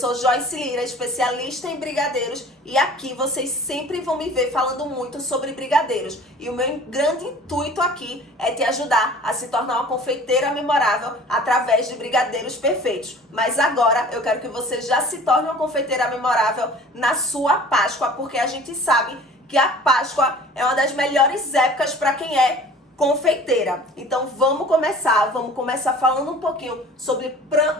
sou Joyce Lira, especialista em brigadeiros, e aqui vocês sempre vão me ver falando muito sobre brigadeiros. E o meu grande intuito aqui é te ajudar a se tornar uma confeiteira memorável através de brigadeiros perfeitos. Mas agora eu quero que você já se torne uma confeiteira memorável na sua Páscoa, porque a gente sabe que a Páscoa é uma das melhores épocas para quem é confeiteira. Então vamos começar falando um pouquinho sobre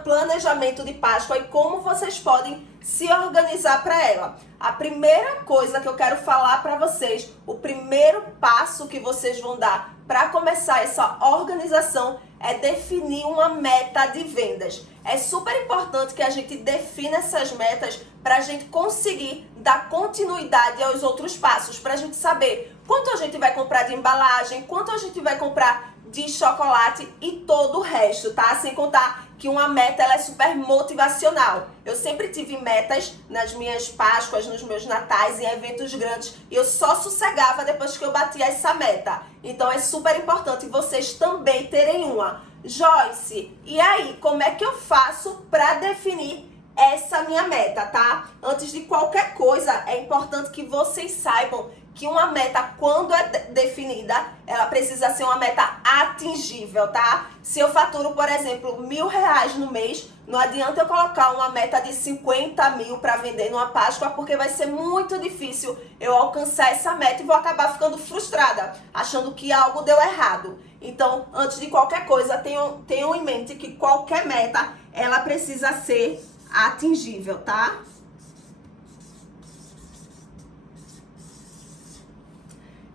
planejamento de Páscoa e como vocês podem se organizar para ela. A primeira coisa que eu quero falar para vocês, o primeiro passo que vocês vão dar para começar essa organização é definir uma meta de vendas. É super importante que a gente defina essas metas para a gente conseguir dar continuidade aos outros passos, para a gente saber quanto a gente vai comprar de embalagem, quanto a gente vai comprar de chocolate e todo o resto, tá? Sem contar que uma meta ela é super motivacional. Eu sempre tive metas nas minhas Páscoas, nos meus natais, em eventos grandes, e eu só sossegava depois que eu batia essa meta. Então é super importante vocês também terem uma. Joyce, e aí, como é que eu faço para definir essa minha meta, tá? Antes de qualquer coisa, é importante que vocês saibam que uma meta, quando é definida, ela precisa ser uma meta atingível, tá? Se eu faturo, por exemplo, R$1.000 no mês, não adianta eu colocar uma meta de 50 mil para vender numa Páscoa, porque vai ser muito difícil eu alcançar essa meta e vou acabar ficando frustrada, achando que algo deu errado. Então, antes de qualquer coisa, tenham em mente que qualquer meta, ela precisa ser atingível, tá?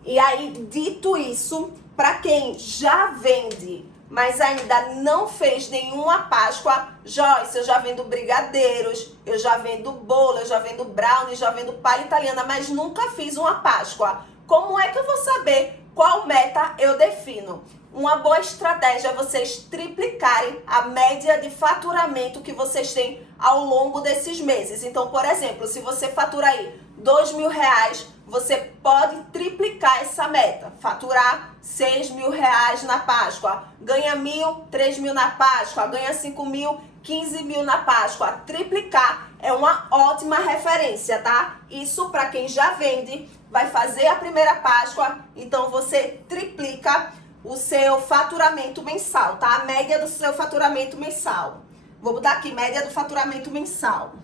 E aí, dito isso, para quem já vende, mas ainda não fez nenhuma Páscoa, Joyce, eu já vendo brigadeiros, eu já vendo bolo, eu já vendo brownie, já vendo palha italiana, mas nunca fiz uma Páscoa. Como é que eu vou saber qual meta eu defino? Uma boa estratégia é vocês triplicarem a média de faturamento que vocês têm ao longo desses meses. Então, por exemplo, se você fatura aí R$2.000, você pode triplicar essa meta, faturar R$6.000 na Páscoa, ganha 1.000, 3.000 na Páscoa, ganha 5.000, 15.000 na Páscoa. Triplicar é uma ótima referência, tá? Isso para quem já vende, vai fazer a primeira Páscoa, então você triplica o seu faturamento mensal, tá? A média do seu faturamento mensal. Vou botar aqui, média do faturamento mensal.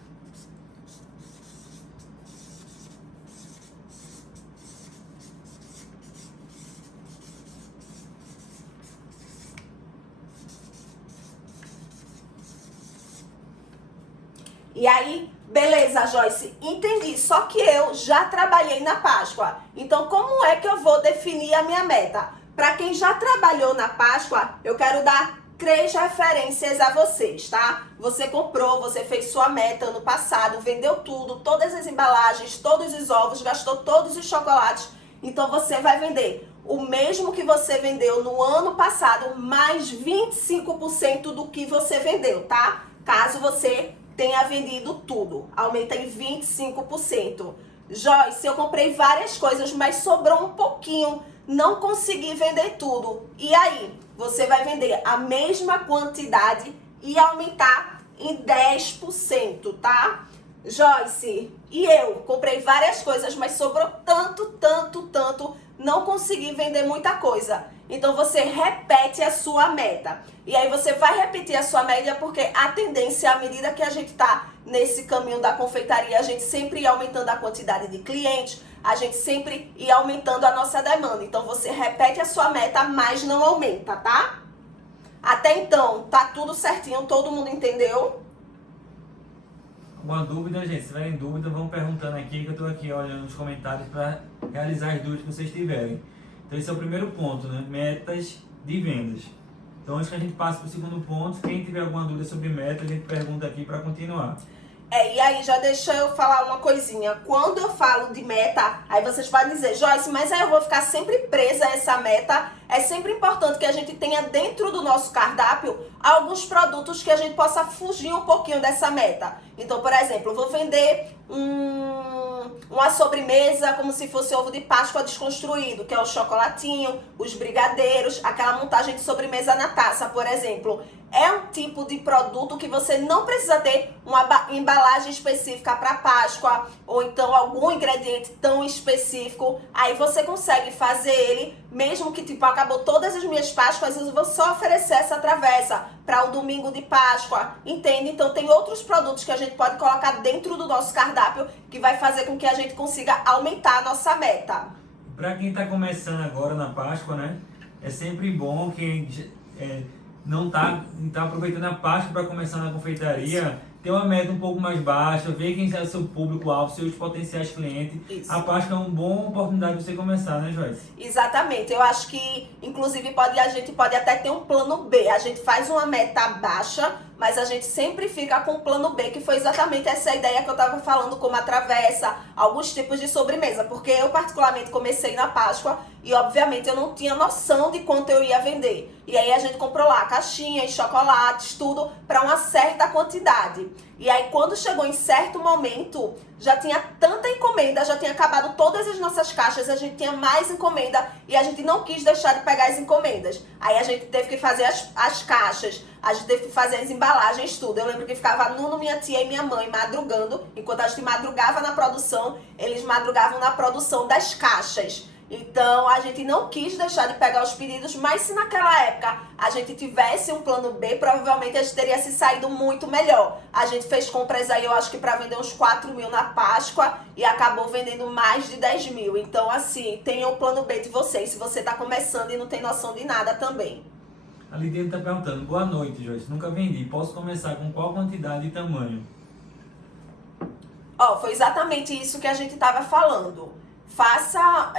E aí, beleza, Joyce, entendi. Só que eu já trabalhei na Páscoa. Então, como é que eu vou definir a minha meta? Para quem já trabalhou na Páscoa, eu quero dar 3 referências a vocês, tá? Você comprou, você fez sua meta ano passado, vendeu tudo, todas as embalagens, todos os ovos, gastou todos os chocolates. Então, você vai vender o mesmo que você vendeu no ano passado, mais 25% do que você vendeu, tá? Caso você tenha vendido tudo, aumenta em 25%. Joyce, eu comprei várias coisas, mas sobrou um pouquinho, não consegui vender tudo. E aí, você vai vender a mesma quantidade e aumentar em 10%, tá? Joyce, e eu comprei várias coisas, mas sobrou tanto, não consegui vender muita coisa. Então, você repete a sua meta. E aí, você vai repetir a sua média, porque a tendência, à medida que a gente tá nesse caminho da confeitaria, a gente sempre ia aumentando a quantidade de clientes, a gente sempre ia aumentando a nossa demanda. Então, você repete a sua meta, mas não aumenta, tá? Até então, tá tudo certinho, todo mundo entendeu? Uma dúvida, gente, se tiverem dúvida, vão perguntando aqui, que eu tô aqui olhando nos comentários para realizar as dúvidas que vocês tiverem. Então esse é o primeiro ponto, né? Metas de vendas. Então antes que a gente passe para o segundo ponto, quem tiver alguma dúvida sobre meta, a gente pergunta aqui para continuar. E aí já deixa eu falar uma coisinha. Quando eu falo de meta, aí vocês podem dizer, Joyce, mas aí eu vou ficar sempre presa a essa meta. É sempre importante que a gente tenha dentro do nosso cardápio alguns produtos que a gente possa fugir um pouquinho dessa meta. Então, por exemplo, eu vou vender uma sobremesa como se fosse ovo de Páscoa desconstruído, que é o chocolatinho, os brigadeiros, aquela montagem de sobremesa na taça, por exemplo. é um tipo de produto que você não precisa ter uma embalagem específica para Páscoa ou então algum ingrediente tão específico. Aí você consegue fazer ele, mesmo que tipo acabou todas as minhas Páscoas, eu vou só oferecer essa travessa para o domingo de Páscoa, entende? Então tem outros produtos que a gente pode colocar dentro do nosso cardápio que vai fazer com que a gente consiga aumentar a nossa meta. Para quem está começando agora na Páscoa, né? É sempre bom quem não tá aproveitando a Páscoa para começar na confeitaria, ter uma meta um pouco mais baixa, ver quem é o seu público-alvo, seus potenciais clientes. Isso. A Páscoa é uma boa oportunidade de você começar, né, Joyce? Exatamente. Eu acho que, inclusive, a gente pode até ter um plano B. A gente faz uma meta baixa, mas a gente sempre fica com o plano B, que foi exatamente essa ideia que eu estava falando, como a travessa, alguns tipos de sobremesa. Porque eu, particularmente, comecei na Páscoa e, obviamente, eu não tinha noção de quanto eu ia vender. E aí a gente comprou lá caixinhas, chocolates, tudo, para uma certa quantidade. E aí, quando chegou em certo momento, já tinha tanta encomenda, já tinha acabado todas as nossas caixas, a gente tinha mais encomenda e a gente não quis deixar de pegar as encomendas. Aí a gente teve que fazer as caixas, a gente teve que fazer as embalagens, tudo. Eu lembro que ficava Nuno, minha tia e minha mãe madrugando, enquanto a gente madrugava na produção, eles madrugavam na produção das caixas. Então, a gente não quis deixar de pegar os pedidos, mas se naquela época a gente tivesse um plano B, provavelmente a gente teria se saído muito melhor. A gente fez compras aí, eu acho que para vender uns 4 mil na Páscoa e acabou vendendo mais de 10 mil. Então, assim, tenha o plano B de vocês, se você está começando e não tem noção de nada também. A Lidiane está perguntando, boa noite, Joyce, nunca vendi, posso começar com qual quantidade e tamanho? Ó, foi exatamente isso que a gente estava falando. Faça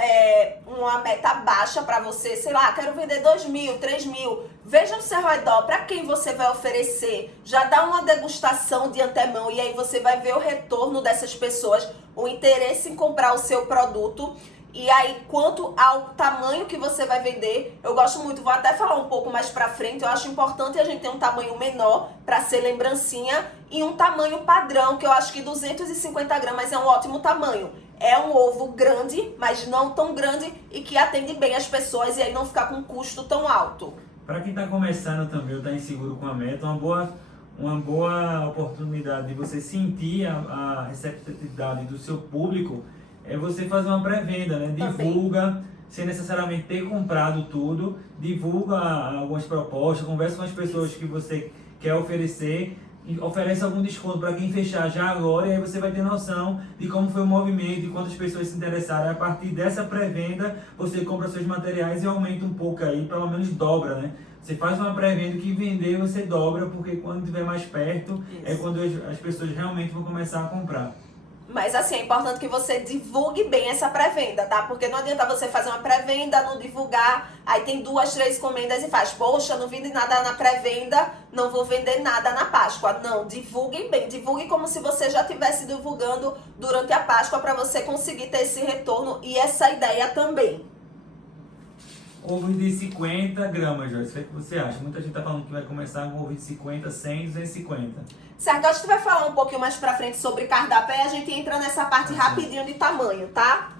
uma meta baixa para você, sei lá, quero vender 2 mil, 3 mil. Veja no seu redor para quem você vai oferecer. Já dá uma degustação de antemão e aí você vai ver o retorno dessas pessoas, o interesse em comprar o seu produto. E aí, quanto ao tamanho que você vai vender, eu gosto muito, vou até falar um pouco mais pra frente, eu acho importante a gente ter um tamanho menor pra ser lembrancinha e um tamanho padrão, que eu acho que 250 gramas é um ótimo tamanho. É um ovo grande, mas não tão grande e que atende bem as pessoas e aí não ficar com um custo tão alto. Para quem está começando também ou está inseguro com a meta, uma boa oportunidade de você sentir a receptividade do seu público é você fazer uma pré-venda, né? Divulga, sem necessariamente ter comprado tudo, divulga algumas propostas, conversa com as pessoas que você quer oferecer, e oferece algum desconto para quem fechar já agora, e aí você vai ter noção de como foi o movimento, de quantas pessoas se interessaram. A partir dessa pré-venda, você compra seus materiais e aumenta um pouco aí, pelo menos dobra, né? Você faz uma pré-venda que vender, você dobra, porque quando estiver mais perto, é quando as pessoas realmente vão começar a comprar. Mas assim, é importante que você divulgue bem essa pré-venda, tá? Porque não adianta você fazer uma pré-venda, não divulgar, aí tem 2, 3 encomendas e faz, poxa, não vende nada na pré-venda, não vou vender nada na Páscoa. Não, divulguem bem, divulgue como se você já estivesse divulgando durante a Páscoa para você conseguir ter esse retorno e essa ideia também. Ovos de 50 gramas, Joyce, o que você acha? Muita gente está falando que vai começar com ovos de 50, 100, 250. Certo, acho que vai falar um pouquinho mais pra frente sobre cardápio, aí a gente entra nessa parte rapidinho de tamanho, tá?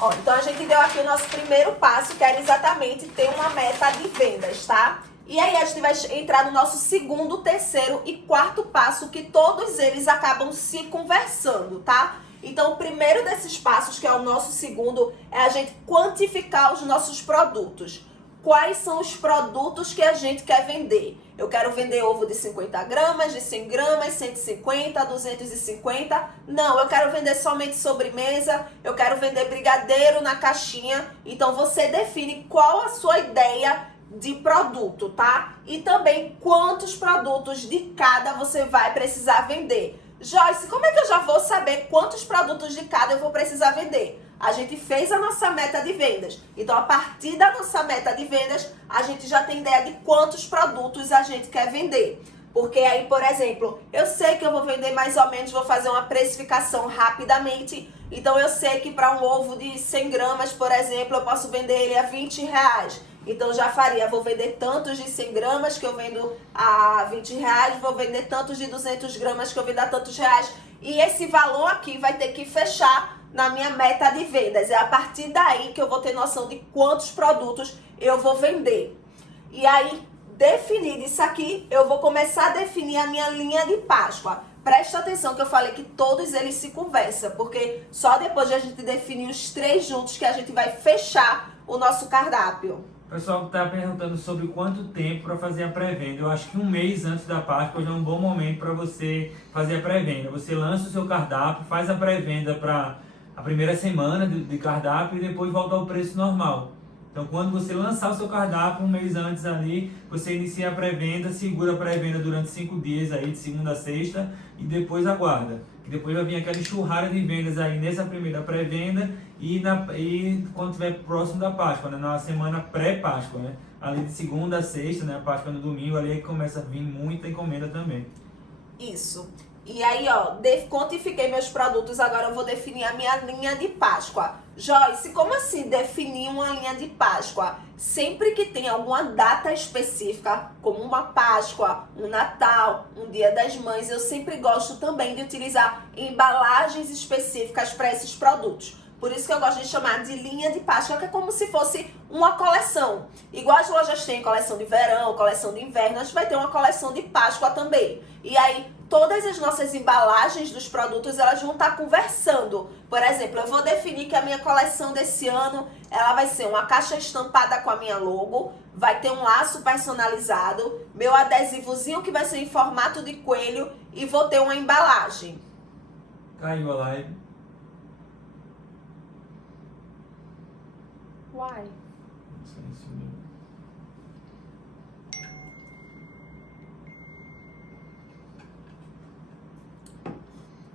Ó, então a gente deu aqui o nosso primeiro passo, que era exatamente ter uma meta de vendas, tá? E aí a gente vai entrar no nosso segundo, terceiro e quarto passo, que todos eles acabam se conversando, tá? Então, o primeiro desses passos, que é o nosso segundo, é a gente quantificar os nossos produtos. Quais são os produtos que a gente quer vender? Eu quero vender ovo de 50 gramas, de 100 gramas, 150, 250. Não, eu quero vender somente sobremesa, eu quero vender brigadeiro na caixinha. Então, você define qual a sua ideia de produto, tá? E também quantos produtos de cada você vai precisar vender. Joyce, como é que eu já vou saber quantos produtos de cada eu vou precisar vender? A gente fez a nossa meta de vendas. Então, a partir da nossa meta de vendas, a gente já tem ideia de quantos produtos a gente quer vender. Porque aí, por exemplo, eu sei que eu vou vender mais ou menos, vou fazer uma precificação rapidamente. Então, eu sei que para um ovo de 100 gramas, por exemplo, eu posso vender ele a R$20. Então, já faria, vou vender tantos de 100 gramas que eu vendo a R$20, vou vender tantos de 200 gramas que eu vendo a tantos reais. E esse valor aqui vai ter que fechar na minha meta de vendas. É a partir daí que eu vou ter noção de quantos produtos eu vou vender. E aí, definido isso aqui, eu vou começar a definir a minha linha de Páscoa. Presta atenção que eu falei que todos eles se conversam, porque só depois de a gente definir os 3 juntos que a gente vai fechar o nosso cardápio. O pessoal está perguntando sobre quanto tempo para fazer a pré-venda. Eu acho que 1 mês antes da Páscoa já é um bom momento para você fazer a pré-venda. Você lança o seu cardápio, faz a pré-venda para a primeira semana de cardápio e depois volta ao preço normal. Então, quando você lançar o seu cardápio 1 mês antes ali, você inicia a pré-venda, segura a pré-venda durante 5 dias aí, de segunda a sexta, e depois aguarda. E depois vai vir aquela enxurrada de vendas aí nessa primeira pré-venda e quando estiver próximo da Páscoa, né? Na semana pré-Páscoa, né? Ali de segunda a sexta, né? A Páscoa no domingo, ali é que começa a vir muita encomenda também. Isso. E aí, ó, quantifiquei meus produtos, agora eu vou definir a minha linha de Páscoa. Joyce, como assim definir uma linha de Páscoa? Sempre que tem alguma data específica, como uma Páscoa, um Natal, um Dia das Mães, eu sempre gosto também de utilizar embalagens específicas para esses produtos. Por isso que eu gosto de chamar de linha de Páscoa, que é como se fosse uma coleção. Igual as lojas têm coleção de verão, coleção de inverno, a gente vai ter uma coleção de Páscoa também. E aí, todas as nossas embalagens dos produtos, elas vão estar conversando. Por exemplo, eu vou definir que a minha coleção desse ano, ela vai ser uma caixa estampada com a minha logo, vai ter um laço personalizado, meu adesivozinho que vai ser em formato de coelho e vou ter uma embalagem. Caiu a live. Uai.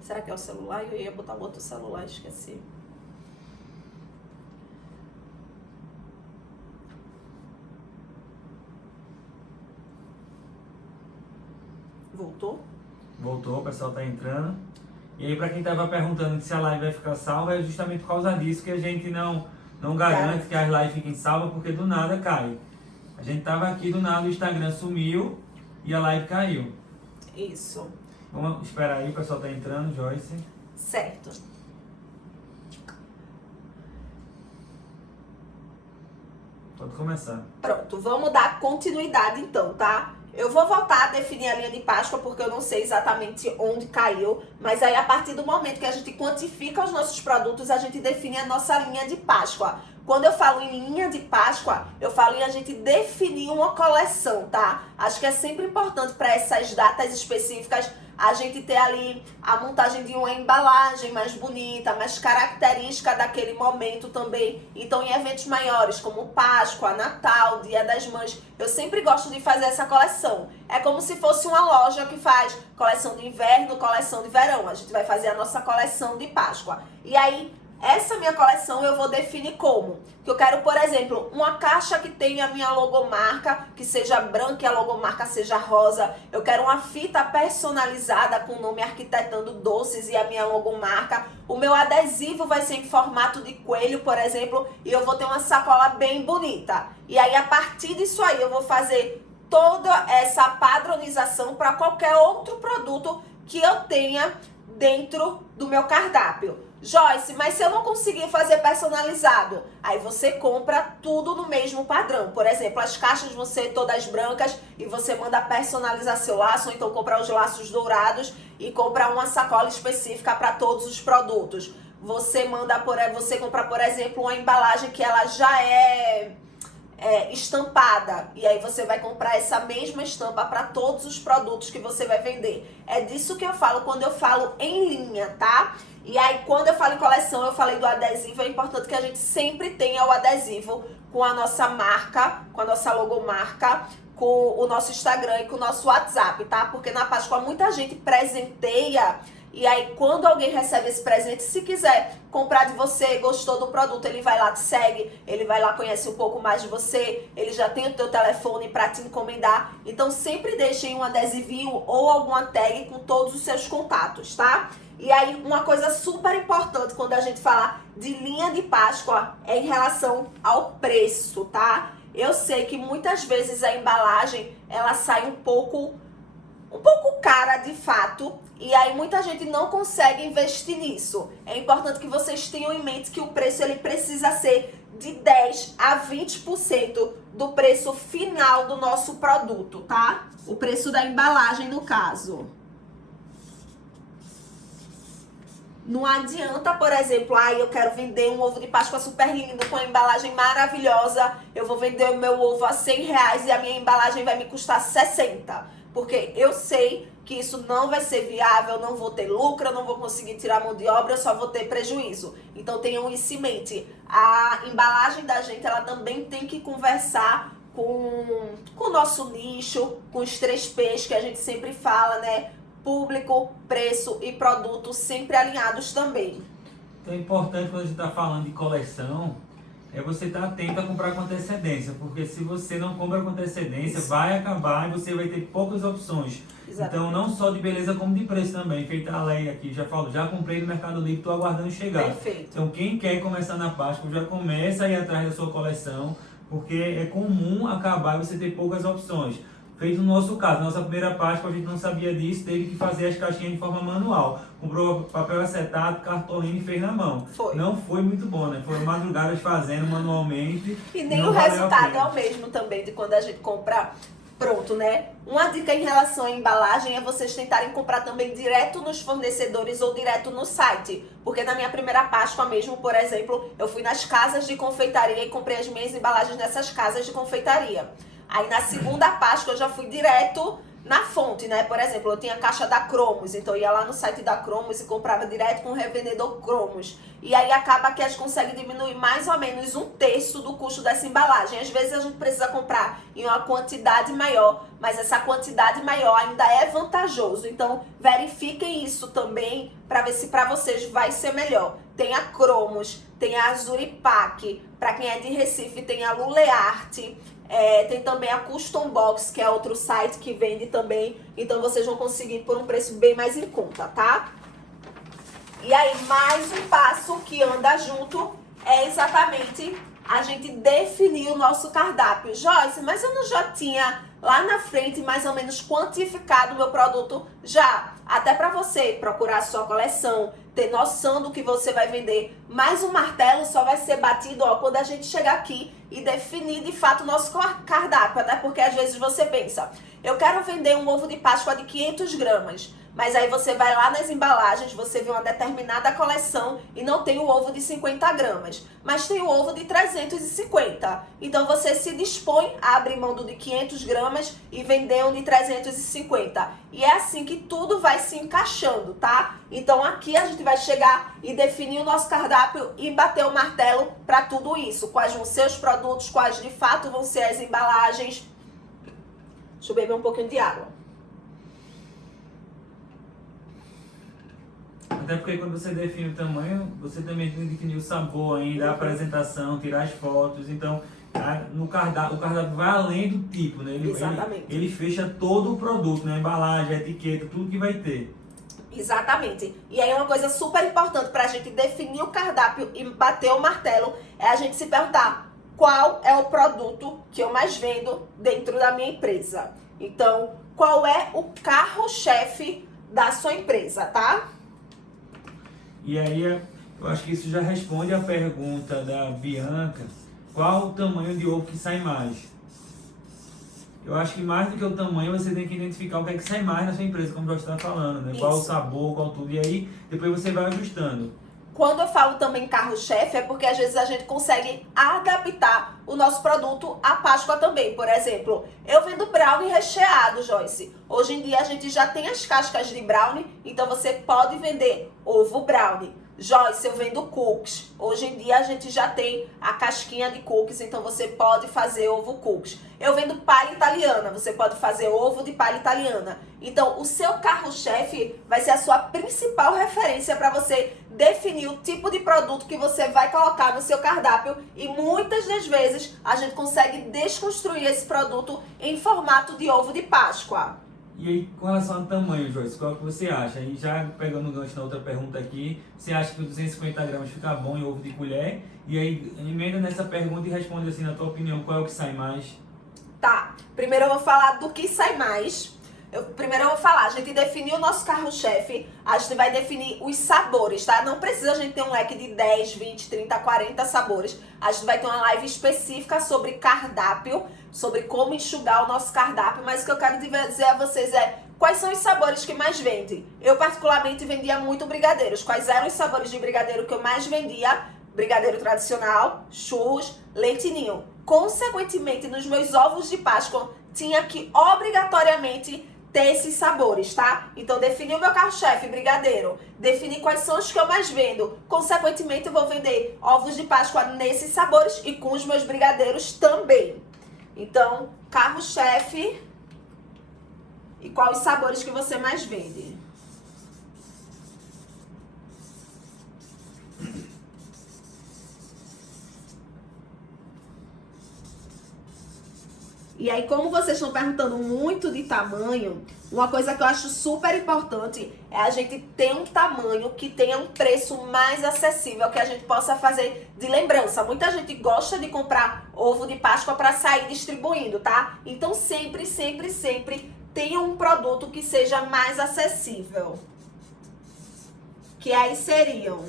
Será que é o celular? Eu ia botar o outro celular, esqueci. Voltou? Voltou, o pessoal tá entrando. E aí, para quem tava perguntando se a live vai ficar salva, é justamente por causa disso que a gente não garante que as lives fiquem salvas, porque do nada cai. A gente tava aqui, do nada o Instagram sumiu e a live caiu. Isso. Vamos esperar aí, o pessoal tá entrando, Joyce. Certo. Pode começar. Pronto, vamos dar continuidade então, tá? Eu vou voltar a definir a linha de Páscoa porque eu não sei exatamente onde caiu, mas aí a partir do momento que a gente quantifica os nossos produtos, a gente define a nossa linha de Páscoa. Quando eu falo em linha de Páscoa, eu falo em a gente definir uma coleção, tá? Acho que é sempre importante para essas datas específicas a gente ter ali a montagem de uma embalagem mais bonita, mais característica daquele momento também. Então, em eventos maiores, como Páscoa, Natal, Dia das Mães, eu sempre gosto de fazer essa coleção. É como se fosse uma loja que faz coleção de inverno, coleção de verão. A gente vai fazer a nossa coleção de Páscoa. E aí, essa minha coleção eu vou definir como? Que eu quero, por exemplo, uma caixa que tenha a minha logomarca, que seja branca e a logomarca seja rosa. Eu quero uma fita personalizada com o nome Arquitetando Doces e a minha logomarca. O meu adesivo vai ser em formato de coelho, por exemplo, e eu vou ter uma sacola bem bonita. E aí, a partir disso aí, eu vou fazer toda essa padronização para qualquer outro produto que eu tenha dentro do meu cardápio. Joyce, mas se eu não conseguir fazer personalizado, aí você compra tudo no mesmo padrão. Por exemplo, as caixas vão ser todas brancas e você manda personalizar seu laço, ou então comprar os laços dourados e comprar uma sacola específica para todos os produtos. Você compra, por exemplo, uma embalagem que ela já é estampada, e aí você vai comprar essa mesma estampa para todos os produtos que você vai vender. É disso que eu falo quando eu falo em linha, tá? E aí, quando eu falo em coleção, eu falei do adesivo, é importante que a gente sempre tenha o adesivo com a nossa marca, com a nossa logomarca, com o nosso Instagram e com o nosso WhatsApp, tá? Porque na Páscoa muita gente presenteia, e aí quando alguém recebe esse presente, se quiser comprar de você, gostou do produto, ele vai lá, te segue, ele vai lá, conhece um pouco mais de você, ele já tem o teu telefone para te encomendar. Então sempre deixem um adesivinho ou alguma tag com todos os seus contatos, tá? E aí, uma coisa super importante quando a gente fala de linha de Páscoa é em relação ao preço, tá? Eu sei que muitas vezes a embalagem, ela sai um pouco cara de fato, e aí muita gente não consegue investir nisso. É importante que vocês tenham em mente que o preço ele precisa ser de 10 a 20% do preço final do nosso produto, tá? O preço da embalagem, no caso. Não adianta, por exemplo, eu quero vender um ovo de Páscoa super lindo com a embalagem maravilhosa. Eu vou vender o meu ovo a R$100 e a minha embalagem vai me custar 60. Porque eu sei que isso não vai ser viável, eu não vou ter lucro, eu não vou conseguir tirar mão de obra, eu só vou ter prejuízo. Então tenham isso em mente. A embalagem da gente, ela também tem que conversar com o nosso nicho, com os 3 P's que a gente sempre fala, né? Público, preço e produto sempre alinhados também. Então é importante quando a gente está falando de coleção, você estar atento a comprar com antecedência, porque se você não compra com antecedência, vai acabar e você vai ter poucas opções. Exatamente. Então não só de beleza como de preço também. Feita a lei aqui, já falo, já comprei no Mercado Livre, estou aguardando chegar. Perfeito. Então quem quer começar na Páscoa já começa a ir atrás da sua coleção, porque é comum acabar e você ter poucas opções. Feito no nosso caso, nossa primeira Páscoa a gente não sabia disso, teve que fazer as caixinhas de forma manual. Comprou papel acetato, cartolina e fez na mão. Não foi muito bom, né? Foram madrugadas fazendo manualmente. E nem o resultado é o mesmo também de quando a gente compra pronto, né? Uma dica em relação à embalagem é vocês tentarem comprar também direto nos fornecedores ou direto no site. Porque na minha primeira Páscoa mesmo, por exemplo, eu fui nas casas de confeitaria e comprei as minhas embalagens nessas casas de confeitaria. Aí na segunda Páscoa eu já fui direto na fonte, né? Por exemplo, eu tinha a caixa da Cromos, então eu ia lá no site da Cromos e comprava direto com o revendedor Cromos. E aí acaba que a gente consegue diminuir mais ou menos 1/3 do custo dessa embalagem. Às vezes a gente precisa comprar em uma quantidade maior, mas essa quantidade maior ainda é vantajoso. Então verifiquem isso também para ver se para vocês vai ser melhor. Tem a Cromos, tem a Azuripac, para quem é de Recife tem a Lulearte. Tem também a Custom Box, que é outro site que vende também. Então vocês vão conseguir por um preço bem mais em conta, tá? E aí, mais um passo que anda junto é exatamente a gente definir o nosso cardápio. Joyce, mas eu não já tinha lá na frente mais ou menos quantificado o meu produto? Já. Até para você procurar a sua coleção, ter noção do que você vai vender. Mas o martelo só vai ser batido quando a gente chegar aqui e definir de fato o nosso cardápio, né? Porque às vezes você pensa, eu quero vender um ovo de Páscoa de 500 gramas. Mas aí você vai lá nas embalagens, você vê uma determinada coleção e não tem o ovo de 50 gramas, mas tem o ovo de 350. Então você se dispõe a abrir mão do de 500 gramas e vender um de 350. E é assim que tudo vai se encaixando, tá? Então aqui a gente vai chegar e definir o nosso cardápio e bater o martelo para tudo isso. Quais vão ser os produtos, quais de fato vão ser as embalagens. Deixa eu beber um pouquinho de água. Até porque quando você define o tamanho, você também tem que definir o sabor ainda, a apresentação, tirar as fotos. Então, o cardápio vai além do tipo, né? Exatamente. Ele fecha todo o produto, né? A embalagem, a etiqueta, tudo que vai ter. Exatamente. E aí uma coisa super importante para a gente definir o cardápio e bater o martelo é a gente se perguntar qual é o produto que eu mais vendo dentro da minha empresa. Então, qual é o carro-chefe da sua empresa, tá? E aí, eu acho que isso já responde a pergunta da Bianca, qual o tamanho de ovo que sai mais? Eu acho que mais do que o tamanho, você tem que identificar o que é que sai mais na sua empresa, como você está falando, né? Qual o sabor, qual tudo, e aí depois você vai ajustando. Quando eu falo também carro-chefe, é porque às vezes a gente consegue adaptar o nosso produto à Páscoa também. Por exemplo, eu vendo brownie recheado, Joyce. Hoje em dia a gente já tem as cascas de brownie, então você pode vender ovo brownie. Joyce, eu vendo cookies. Hoje em dia a gente já tem a casquinha de cookies, então você pode fazer ovo cookies. Eu vendo palha italiana, você pode fazer ovo de palha italiana. Então o seu carro-chefe vai ser a sua principal referência para você definir o tipo de produto que você vai colocar no seu cardápio e muitas das vezes a gente consegue desconstruir esse produto em formato de ovo de Páscoa. E aí, com relação ao tamanho, Joyce, qual que você acha? E já pegando o gancho na outra pergunta aqui, você acha que 250 gramas fica bom em ovo de colher? E aí, emenda nessa pergunta e responde assim, na tua opinião, qual é o que sai mais? Tá, primeiro eu vou falar do que sai mais. Primeiro eu vou falar, a gente definiu o nosso carro-chefe, a gente vai definir os sabores, tá? Não precisa a gente ter um leque de 10, 20, 30, 40 sabores. A gente vai ter uma live específica sobre cardápio, sobre como enxugar o nosso cardápio, mas o que eu quero dizer a vocês é quais são os sabores que mais vendem. Eu particularmente vendia muito brigadeiros. Quais eram os sabores de brigadeiro que eu mais vendia? Brigadeiro tradicional, churros, leite ninho. Consequentemente, nos meus ovos de Páscoa, tinha que obrigatoriamente ter esses sabores, tá? Então, defini o meu carro-chefe, brigadeiro. Defini quais são os que eu mais vendo. Consequentemente, eu vou vender ovos de Páscoa nesses sabores e com os meus brigadeiros também. Então, carro-chefe e quais os sabores que você mais vende. E aí, como vocês estão perguntando muito de tamanho, uma coisa que eu acho super importante é a gente ter um tamanho que tenha um preço mais acessível, que a gente possa fazer de lembrança. Muita gente gosta de comprar ovo de Páscoa para sair distribuindo, tá? Então, sempre, sempre, sempre tenha um produto que seja mais acessível. Que aí seriam...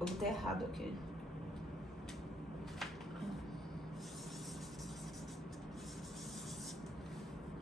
Eu botei errado aqui.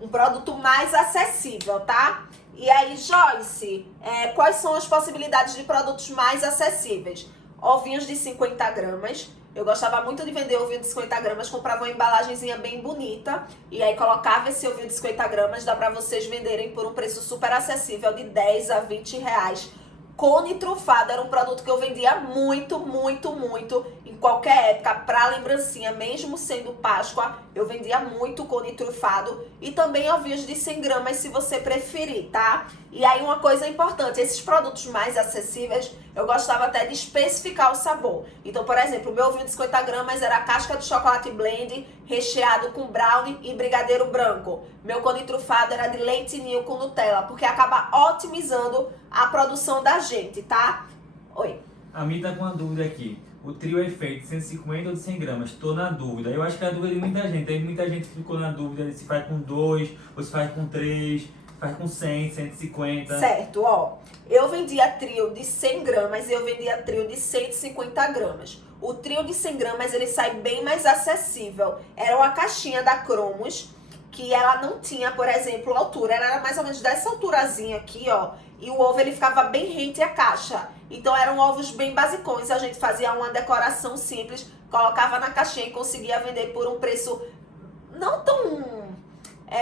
Um produto mais acessível, tá? E aí, Joyce, quais são as possibilidades de produtos mais acessíveis? Ovinhos de 50 gramas. Eu gostava muito de vender ovinho de 50 gramas, comprava uma embalagenzinha bem bonita e aí colocava esse ovinho de 50 gramas, dá pra vocês venderem por um preço super acessível de 10 a 20 reais. Cone trufado era um produto que eu vendia muito, muito, muito em qualquer época, pra lembrancinha, mesmo sendo Páscoa, eu vendia muito cone trufado e também ovinhos de 100 gramas se você preferir, tá? E aí uma coisa importante, esses produtos mais acessíveis, eu gostava até de especificar o sabor. Então, por exemplo, o meu ovinho de 50 gramas era casca de chocolate blend, recheado com brownie e brigadeiro branco. Meu cone trufado era de leite ninho com Nutella, porque acaba otimizando a produção da gente, tá? Oi. A mim tá com uma dúvida aqui. O trio é feito de 150 ou de 100 gramas? Tô na dúvida. Eu acho que é a dúvida de muita gente. Tem muita gente que ficou na dúvida de se faz com 2, ou se faz com 3, faz com 100, 150. Certo, ó. Eu vendia trio de 100 gramas e eu vendia trio de 150 gramas. O trio de 100 gramas, ele sai bem mais acessível. Era uma caixinha da Cromos, que ela não tinha, por exemplo, altura. Ela era mais ou menos dessa alturazinha aqui, ó. E o ovo, ele ficava bem rente à caixa. Então, eram ovos bem basicões. A gente fazia uma decoração simples, colocava na caixinha e conseguia vender por um preço não tão...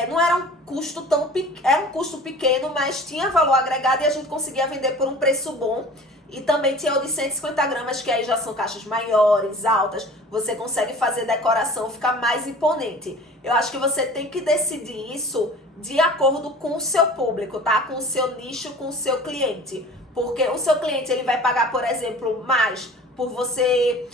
não era um custo tão... Era um custo pequeno, mas tinha valor agregado e a gente conseguia vender por um preço bom. E também tinha o de 150 gramas, que aí já são caixas maiores, altas. Você consegue fazer decoração, fica mais imponente. Eu acho que você tem que decidir isso de acordo com o seu público, tá? Com o seu nicho, com o seu cliente. Porque o seu cliente, ele vai pagar, por exemplo, mais por você,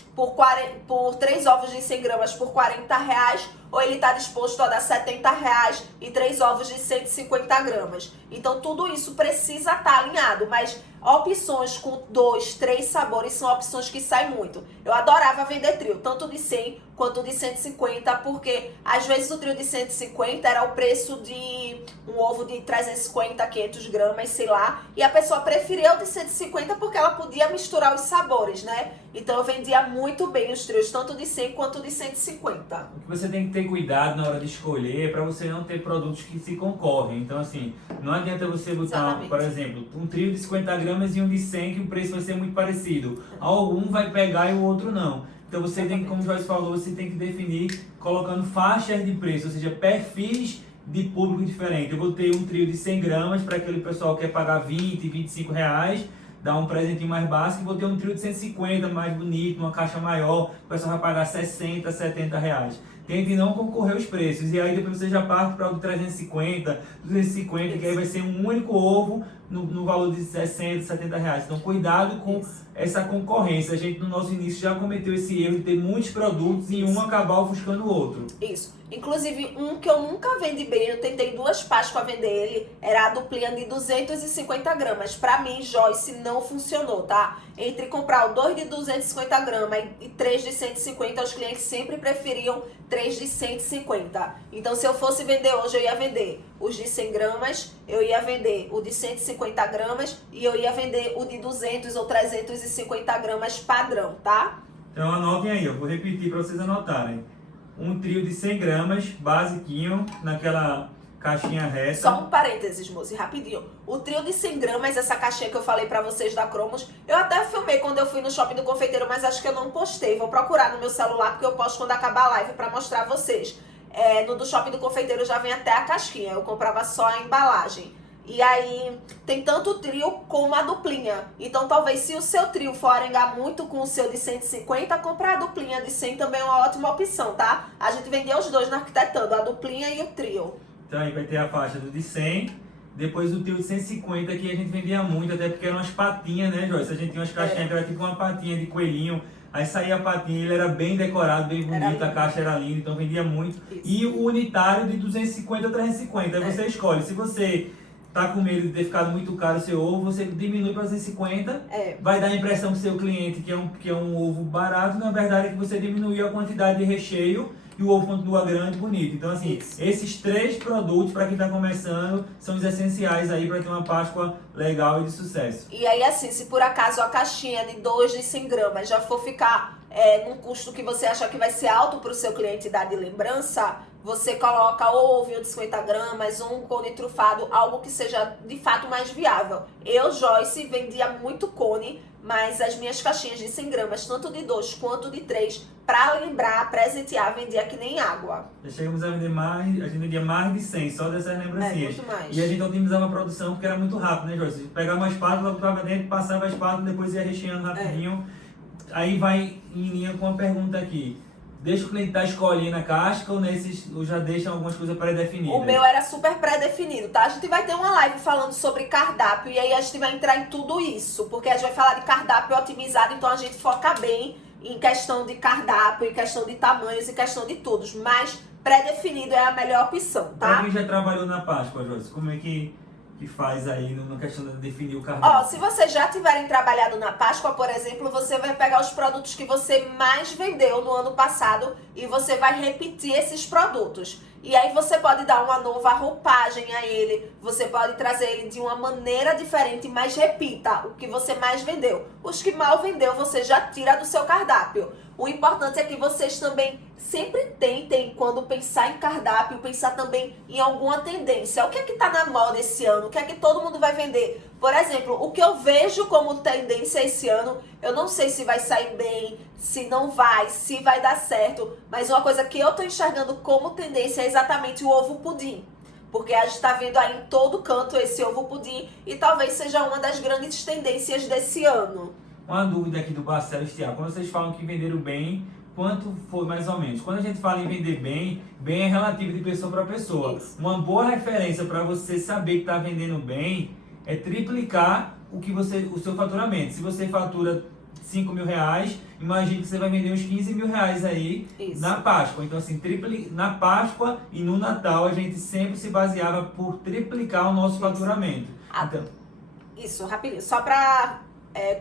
por 3 ovos de 100 gramas por 40 reais, ou ele está disposto a dar 70 reais e 3 ovos de 150 gramas. Então, tudo isso precisa estar alinhado, mas opções com 2, 3 sabores são opções que saem muito. Eu adorava vender trio, tanto de 100 quanto de 150, porque às vezes o trio de 150 era o preço de um ovo de 350, 500 gramas, sei lá, e a pessoa preferia o de 150 porque ela podia misturar os sabores, né? Então eu vendia muito bem os trios, tanto de 100 quanto de 150. O que você tem que ter cuidado na hora de escolher é para você não ter produtos que se concorrem. Então, assim, não adianta você botar, Exatamente. por exemplo, um trio de 50 gramas e um de 100, que o preço vai ser muito parecido. Algum vai pegar e o outro não. Então, você tem que, como o Joyce falou, você tem que definir colocando faixas de preço, ou seja, perfis de público diferente. Eu vou ter um trio de 100 gramas para aquele pessoal que quer pagar 20, 25 reais, dar um presentinho mais básico, e vou ter um trio de 150, mais bonito, uma caixa maior, o pessoal vai pagar 60, 70 reais. Tente não concorrer os preços, e aí depois você já parte para o de 350, 250, que aí vai ser um único ovo no valor de 60, 70 reais. Então, cuidado com essa concorrência. A gente, no nosso início, já cometeu esse erro de ter muitos produtos e um acabar ofuscando o outro. Isso. Inclusive, um que eu nunca vendi bem, eu tentei 2 Páscoa vender ele, era a duplinha de 250 gramas. Pra mim, Joyce, não funcionou, tá? Entre comprar o 2 de 250 gramas e 3 de 150, os clientes sempre preferiam 3 de 150. Então, se eu fosse vender hoje, eu ia vender os de 100 gramas, eu ia vender o de 150 gramas e eu ia vender o de 200 ou 350 gramas padrão, tá? Então, anotem aí, eu vou repetir para vocês anotarem. Um trio de 100 gramas, basiquinho, naquela caixinha reta. Só um parênteses, moço, rapidinho. O trio de 100 gramas, essa caixinha que eu falei pra vocês da Cromos, eu até filmei quando eu fui no Shopping do Confeiteiro, mas acho que eu não postei. Vou procurar no meu celular, porque eu posto quando acabar a live pra mostrar a vocês. No do Shopping do Confeiteiro já vem até a casquinha, eu comprava só a embalagem. E aí, tem tanto o trio como a duplinha. Então, talvez se o seu trio for arengar muito com o seu de 150, comprar a duplinha de 100 também é uma ótima opção, tá? A gente vendia os dois na Arquitetando, a duplinha e o trio. Então aí vai ter a faixa do de 100, depois o trio de 150, que a gente vendia muito, até porque eram umas patinhas, né, Joyce? A gente tinha umas caixinhas que era tipo uma patinha de coelhinho. Aí saía a patinha, ele era bem decorado, bem bonito, a caixa era linda, então vendia muito. Isso. E o unitário de 250 ou 350, aí você escolhe. Se você tá com medo de ter ficado muito caro o seu ovo, você diminui para 250, vai dar a impressão pro seu cliente que é um ovo barato, na verdade é que você diminuiu a quantidade de recheio e o ovo continua grande e bonito. Então assim, esses 3 produtos para quem está começando são os essenciais aí para ter uma Páscoa legal e de sucesso. E aí assim, se por acaso a caixinha de 2 de 100 gramas já for ficar num custo que você acha que vai ser alto para o seu cliente dar de lembrança, você coloca ou ovinho de 50 gramas, um cone trufado, algo que seja de fato mais viável. Eu, Joyce, vendia muito cone, mas as minhas caixinhas de 100 gramas, tanto de 2 quanto de 3, para lembrar, presentear, vendia que nem água. Já chegamos a vender mais, a gente vendia mais de 100 só dessas lembrancinhas. Muito mais. E a gente otimizava a produção porque era muito rápido, né, Joyce? Pegava uma espátula, botava dentro, passava a espátula, depois ia recheando rapidinho. Aí vai em linha com a pergunta aqui. Deixa o cliente estar escolhendo a casca ou nesses ou já deixa algumas coisas pré-definidas? O meu era super pré-definido, tá? A gente vai ter uma live falando sobre cardápio e aí a gente vai entrar em tudo isso, porque a gente vai falar de cardápio otimizado, então a gente foca bem em questão de cardápio, em questão de tamanhos, em questão de todos, mas pré-definido é a melhor opção, tá? Pra quem já trabalhou na Páscoa, Joyce, como é que faz aí na questão de definir o cardápio? Ó, se vocês já tiverem trabalhado na Páscoa, por exemplo, você vai pegar os produtos que você mais vendeu no ano passado e você vai repetir esses produtos. E aí você pode dar uma nova roupagem a ele, você pode trazer ele de uma maneira diferente, mas repita o que você mais vendeu. Os que mal vendeu, você já tira do seu cardápio. O importante é que vocês também sempre tentem, quando pensar em cardápio, pensar também em alguma tendência. O que é que tá na moda esse ano? O que é que todo mundo vai vender? Por exemplo, o que eu vejo como tendência esse ano, eu não sei se vai sair bem, se não vai, se vai dar certo, mas uma coisa que eu tô enxergando como tendência é exatamente o ovo pudim. Porque a gente tá vendo aí em todo canto esse ovo pudim e talvez seja uma das grandes tendências desse ano. Uma dúvida aqui do Barcelos, Thiago. Quando vocês falam que venderam bem, quanto foi mais ou menos? Quando a gente fala em vender bem, bem é relativo de pessoa para pessoa. Isso. Uma boa referência para você saber que está vendendo bem é triplicar o seu faturamento. Se você fatura 5 mil reais, imagine que você vai vender uns 15 mil reais aí na Páscoa. Então assim, na Páscoa e no Natal a gente sempre se baseava por triplicar o nosso faturamento. Então, Isso, rapidinho. Só para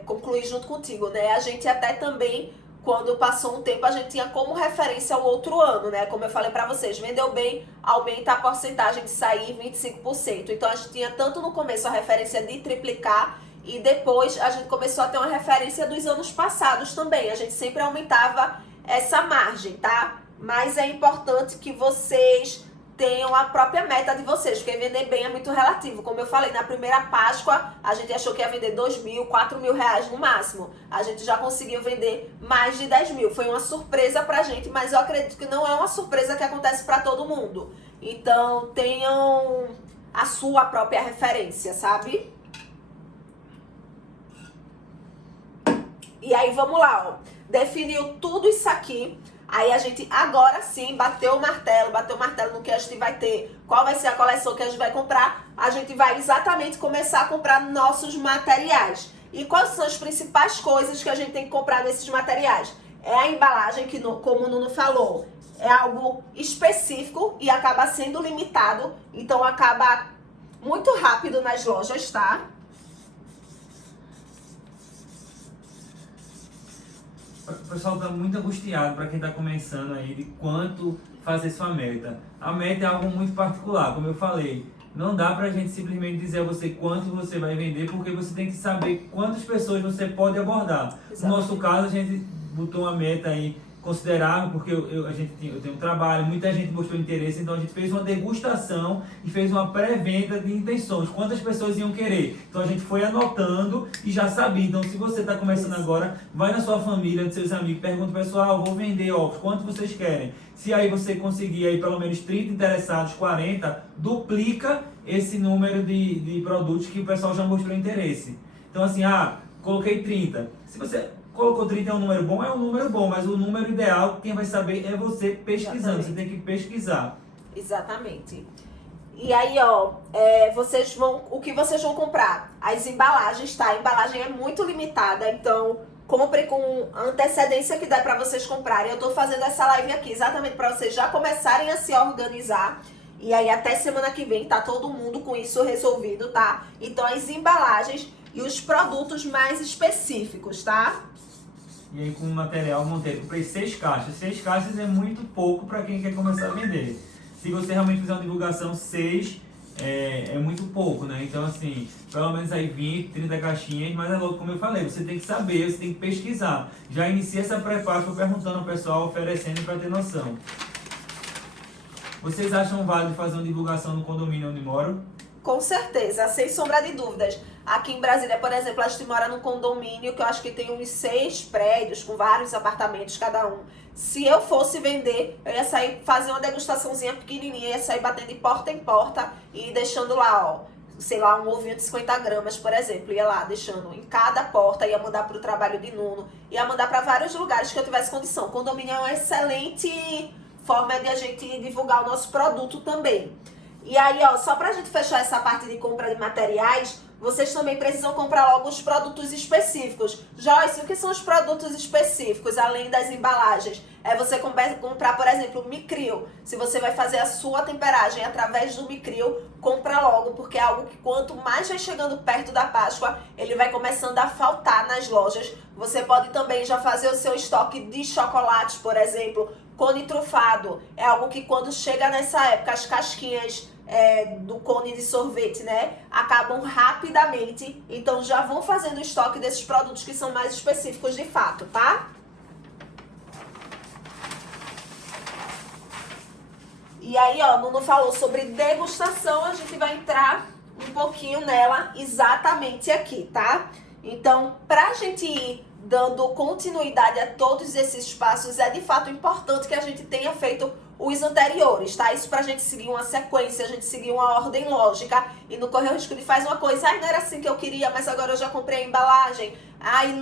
concluir junto contigo, né? A gente até também, quando passou um tempo, a gente tinha como referência o outro ano, né? Como eu falei para vocês, vendeu bem, aumenta a porcentagem de sair 25%. Então a gente tinha tanto no começo a referência de triplicar e depois a gente começou a ter uma referência dos anos passados também. A gente sempre aumentava essa margem, tá? Mas é importante que vocês tenham a própria meta de vocês, porque vender bem é muito relativo. Como eu falei, na primeira Páscoa, a gente achou que ia vender 2 mil, 4 mil reais no máximo. A gente já conseguiu vender mais de 10 mil. Foi uma surpresa pra gente, mas eu acredito que não é uma surpresa que acontece pra todo mundo. Então, tenham a sua própria referência, sabe? E aí, vamos lá, ó. Definiu tudo isso aqui. Aí a gente agora sim bateu o martelo no que a gente vai ter, qual vai ser a coleção que a gente vai comprar. A gente vai exatamente começar a comprar nossos materiais. E quais são as principais coisas que a gente tem que comprar nesses materiais? É a embalagem, que como o Nuno falou, é algo específico e acaba sendo limitado, então acaba muito rápido nas lojas, tá? O pessoal está muito angustiado para quem está começando aí de quanto fazer sua meta. A meta é algo muito particular, como eu falei. Não dá para a gente simplesmente dizer a você quanto você vai vender, porque você tem que saber quantas pessoas você pode abordar. Exatamente. No nosso caso, a gente botou uma meta aí considerável, porque eu tenho um trabalho, muita gente mostrou interesse, então a gente fez uma degustação e fez uma pré-venda de intenções, quantas pessoas iam querer. Então a gente foi anotando e já sabia. Então se você está começando agora, vai na sua família, nos seus amigos, pergunta pessoal, vou vender óculos, quanto vocês querem? Se aí você conseguir aí pelo menos 30 interessados, 40, duplica esse número de produtos que o pessoal já mostrou interesse. Então assim, coloquei 30. Se você colocou 30 é um número bom, mas o número ideal, quem vai saber é você pesquisando. Exatamente. Você tem que pesquisar. Exatamente. E aí, o que vocês vão comprar? As embalagens, tá? A embalagem é muito limitada, então compre com a antecedência que dá para vocês comprarem. Eu tô fazendo essa live aqui exatamente para vocês já começarem a se organizar. E aí até semana que vem tá todo mundo com isso resolvido, tá? Então as embalagens e os produtos mais específicos, tá? E aí com o material montei, comprei 6 caixas. 6 caixas é muito pouco para quem quer começar a vender. Se você realmente fizer uma divulgação, 6 é muito pouco, né? Então assim, pelo menos aí 20, 30 caixinhas, mas é louco, como eu falei, você tem que saber, você tem que pesquisar. Já inicia essa pré-Páscoa perguntando ao pessoal, oferecendo para ter noção. Vocês acham válido fazer uma divulgação no condomínio onde moro? Com certeza, sem sombra de dúvidas. Aqui em Brasília, por exemplo, a gente mora num condomínio que eu acho que tem uns 6 prédios com vários apartamentos cada um. Se eu fosse vender, eu ia sair, fazer uma degustaçãozinha pequenininha, ia sair batendo de porta em porta e deixando lá, sei lá, um ovinho de 50 gramas, por exemplo. Ia lá, deixando em cada porta, ia mandar para o trabalho de Nuno, ia mandar para vários lugares que eu tivesse condição. O condomínio é uma excelente forma de a gente divulgar o nosso produto também. E aí, só pra gente fechar essa parte de compra de materiais, vocês também precisam comprar logo os produtos específicos. Joyce, o que são os produtos específicos, além das embalagens? É você comprar, por exemplo, o Micril. Se você vai fazer a sua temperagem através do Micril, compra logo, porque é algo que quanto mais vai chegando perto da Páscoa, ele vai começando a faltar nas lojas. Você pode também já fazer o seu estoque de chocolates, por exemplo, cone trufado. É algo que quando chega nessa época, as casquinhas do cone de sorvete, né, acabam rapidamente, então já vão fazendo o estoque desses produtos que são mais específicos de fato, tá? E aí, Nuno falou sobre degustação, a gente vai entrar um pouquinho nela exatamente aqui, tá? Então, pra gente ir dando continuidade a todos esses passos, é de fato importante que a gente tenha feito os anteriores, tá? Isso pra gente seguir uma sequência, a gente seguir uma ordem lógica e não correr o risco de fazer uma coisa, não era assim que eu queria, mas agora eu já comprei a embalagem,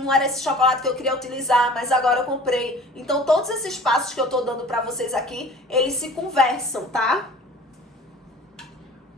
não era esse chocolate que eu queria utilizar, mas agora eu comprei. Então todos esses passos que eu tô dando pra vocês aqui, eles se conversam, tá?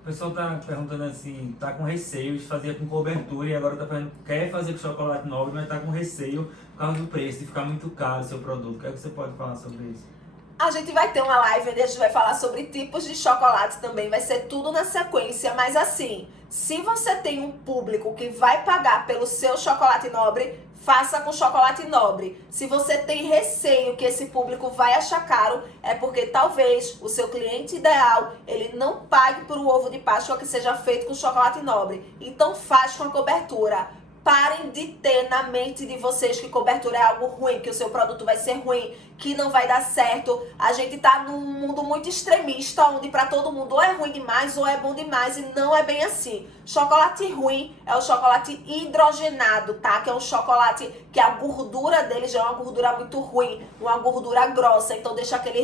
O pessoal tá perguntando assim, tá com receio de fazer com cobertura e agora tá falando, quer fazer com chocolate nobre, mas tá com receio por causa do preço, de ficar muito caro o seu produto. O que é que você pode falar sobre isso? A gente vai ter uma live onde a gente vai falar sobre tipos de chocolate também, vai ser tudo na sequência, mas assim, se você tem um público que vai pagar pelo seu chocolate nobre, faça com chocolate nobre. Se você tem receio que esse público vai achar caro, é porque talvez o seu cliente ideal, ele não pague por um ovo de Páscoa que seja feito com chocolate nobre. Então faz com a cobertura. Parem de ter na mente de vocês que cobertura é algo ruim, que o seu produto vai ser ruim, que não vai dar certo. A gente tá num mundo muito extremista, onde pra todo mundo ou é ruim demais ou é bom demais, e não é bem assim. Chocolate ruim é o chocolate hidrogenado, tá? Que é um chocolate que a gordura dele já é uma gordura muito ruim, uma gordura grossa, então deixa aquele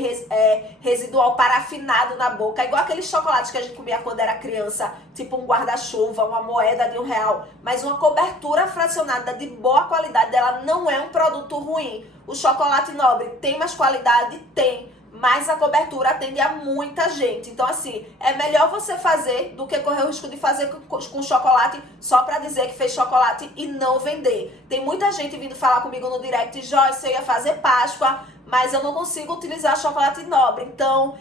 residual parafinado na boca, igual aquele chocolate que a gente comia quando era criança, tipo um guarda-chuva, uma moeda de R$1, mas uma cobertura fracionada de boa qualidade dela não é um produto ruim. O chocolate nobre tem mais qualidade? Tem. Mas a cobertura atende a muita gente. Então, assim, é melhor você fazer do que correr o risco de fazer com chocolate só pra dizer que fez chocolate e não vender. Tem muita gente vindo falar comigo no direct, Joyce, eu ia fazer Páscoa, mas eu não consigo utilizar chocolate nobre. Então,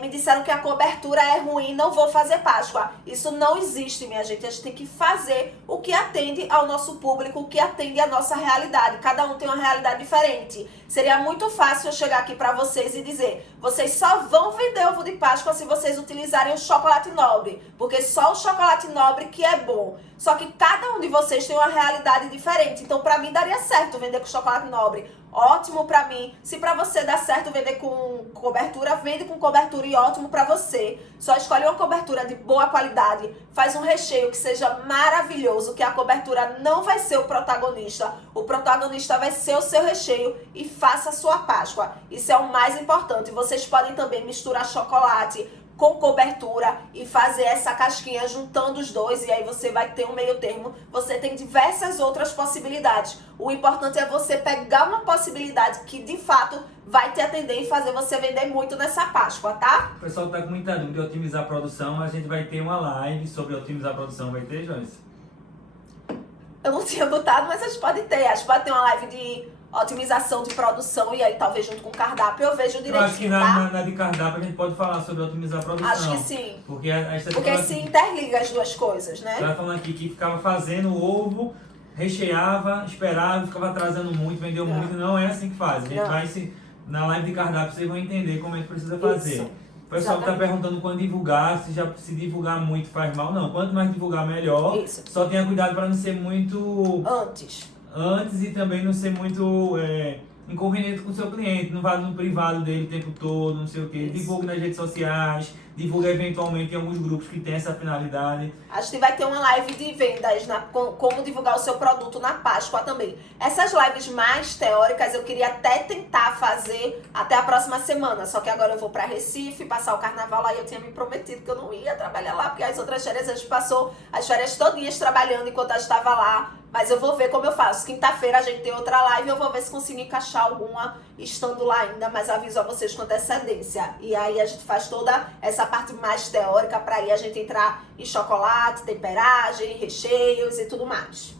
me disseram que a cobertura é ruim, não vou fazer Páscoa. Isso não existe, minha gente. A gente tem que fazer o que atende ao nosso público, o que atende à nossa realidade. Cada um tem uma realidade diferente. Seria muito fácil eu chegar aqui pra vocês e dizer, vocês só vão vender ovo de Páscoa se vocês utilizarem o chocolate nobre, porque só o chocolate nobre que é bom. Só que cada um de vocês tem uma realidade diferente. Então, pra mim, daria certo vender com chocolate nobre. Ótimo pra mim. Se pra você dá certo vender com cobertura, vende com cobertura e ótimo pra você. Só escolhe uma cobertura de boa qualidade. Faz um recheio que seja maravilhoso, que a cobertura não vai ser o protagonista. O protagonista vai ser o seu recheio e faça a sua Páscoa. Isso é o mais importante. Vocês podem também misturar chocolate com cobertura e fazer essa casquinha juntando os dois e aí você vai ter um meio termo. Você tem diversas outras possibilidades. O importante é você pegar uma possibilidade que de fato vai te atender e fazer você vender muito nessa Páscoa, tá? O pessoal tá com muita dúvida de otimizar a produção, a gente vai ter uma live sobre otimizar a produção, vai ter, Joyce? Eu não tinha botado, mas a gente pode ter. A gente pode ter uma live de otimização de produção e aí talvez junto com o cardápio eu vejo direitinho, eu acho que na de cardápio a gente pode falar sobre otimizar a produção. Acho que sim. Porque se interliga as duas coisas, né? Você vai falando aqui que ficava fazendo o ovo, recheava, esperava, ficava atrasando muito, vendeu muito. Não é assim que faz. A gente vai na live de cardápio, vocês vão entender como é que precisa fazer. Isso. O pessoal está perguntando quando divulgar, se divulgar muito faz mal. Não, quanto mais divulgar, melhor. Isso. Só tenha cuidado para não ser muito... Antes e também não ser muito inconveniente com o seu cliente. Não vá no privado dele o tempo todo, não sei o quê. Divulgue nas redes sociais, divulgue eventualmente em alguns grupos que tem essa finalidade. A gente vai ter uma live de vendas, como divulgar o seu produto na Páscoa também. Essas lives mais teóricas eu queria até tentar fazer até a próxima semana. Só que agora eu vou pra Recife, passar o carnaval lá e eu tinha me prometido que eu não ia trabalhar lá, porque as outras férias a gente passou as férias todinhas trabalhando enquanto eu estava lá. Mas eu vou ver como eu faço. Quinta-feira a gente tem outra live, eu vou ver se consigo encaixar alguma estando lá ainda, mas aviso a vocês com antecedência. E aí a gente faz toda essa parte mais teórica para aí a gente entrar em chocolate, temperagem, recheios e tudo mais.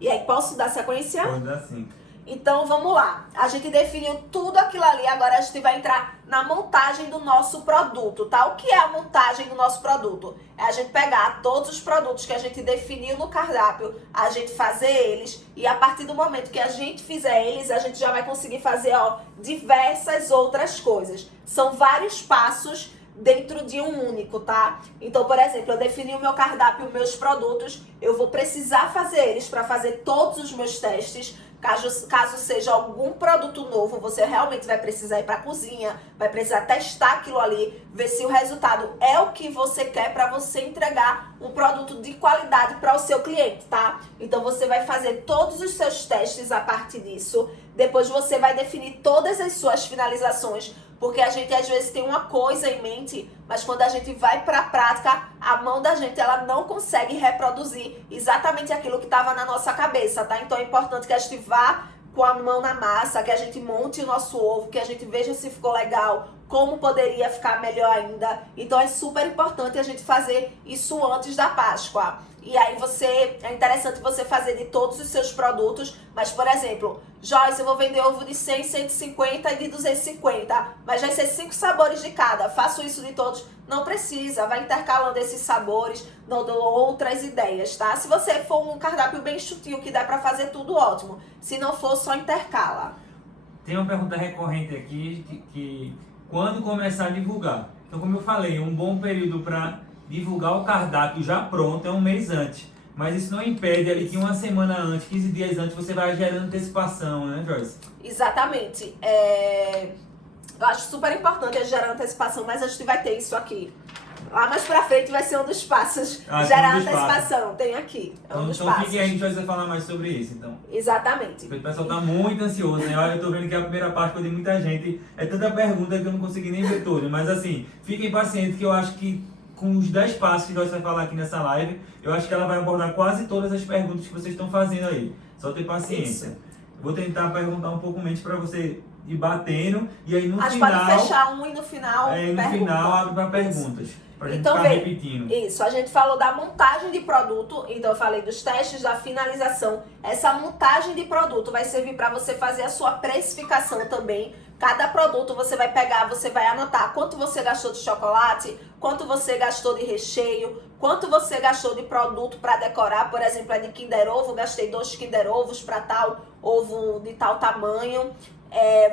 E aí, posso dar sequência? Pode dar sim. Então, vamos lá. A gente definiu tudo aquilo ali, agora a gente vai entrar na montagem do nosso produto, tá? O que é a montagem do nosso produto? É a gente pegar todos os produtos que a gente definiu no cardápio, a gente fazer eles e a partir do momento que a gente fizer eles, a gente já vai conseguir fazer, ó, diversas outras coisas. São vários passos dentro de um único, tá? Então, por exemplo, eu defini o meu cardápio, os meus produtos, eu vou precisar fazer eles para fazer todos os meus testes. Caso seja algum produto novo, você realmente vai precisar ir para a cozinha, vai precisar testar aquilo ali, ver se o resultado é o que você quer para você entregar um produto de qualidade para o seu cliente, tá? Então você vai fazer todos os seus testes a partir disso, depois você vai definir todas as suas finalizações, porque a gente às vezes tem uma coisa em mente, mas quando a gente vai para a prática, a mão da gente ela não consegue reproduzir exatamente aquilo que estava na nossa cabeça, tá? Então é importante que a gente vá com a mão na massa, que a gente monte o nosso ovo, que a gente veja se ficou legal, como poderia ficar melhor ainda. Então é super importante a gente fazer isso antes da Páscoa. E aí é interessante você fazer de todos os seus produtos, mas por exemplo, Joyce, eu vou vender ovo de 100, 150 e de 250, mas vai ser 5 sabores de cada. Faço isso de todos? Não precisa, vai intercalando esses sabores, dando outras ideias, tá? Se você for um cardápio bem chutinho que dá pra fazer tudo, ótimo. Se não for, só intercala. Tem uma pergunta recorrente aqui, que quando começar a divulgar? Então, como eu falei, um bom período para divulgar o cardápio já pronto é um mês antes. Mas isso não impede ali que uma semana antes, 15 dias antes, você vai gerando antecipação, né, Joyce? Exatamente. Eu acho super importante a gerar antecipação, mas a gente vai ter isso aqui Lá mais pra frente vai ser um dos passos. Ah, Gerar um dos antecipação. Tem aqui. É um dos Então passos. fiquem aí, a gente vai falar mais sobre isso, então. Exatamente. O pessoal tá muito ansioso, né? Olha, eu tô vendo que a primeira parte foi de muita gente. É tanta pergunta que eu não consegui nem ver tudo. Mas assim, fiquem pacientes que eu acho que com os 10 passos que nós vai falar aqui nessa live, eu acho que ela vai abordar quase todas as perguntas que vocês estão fazendo aí. Só ter paciência. Isso. Vou tentar perguntar um pouco menos para você ir batendo. E aí no A gente final... pode fechar um e no final no final abre para perguntas. Pra gente Então, ficar vem. repetindo. Isso, a gente falou da montagem de produto, então eu falei dos testes, da finalização. Essa montagem de produto vai servir para você fazer a sua precificação também. Cada produto você vai pegar, você vai anotar quanto você gastou de chocolate, quanto você gastou de recheio, quanto você gastou de produto para decorar. Por exemplo, é de Kinder Ovo, gastei 2 Kinder Ovos para tal ovo de tal tamanho.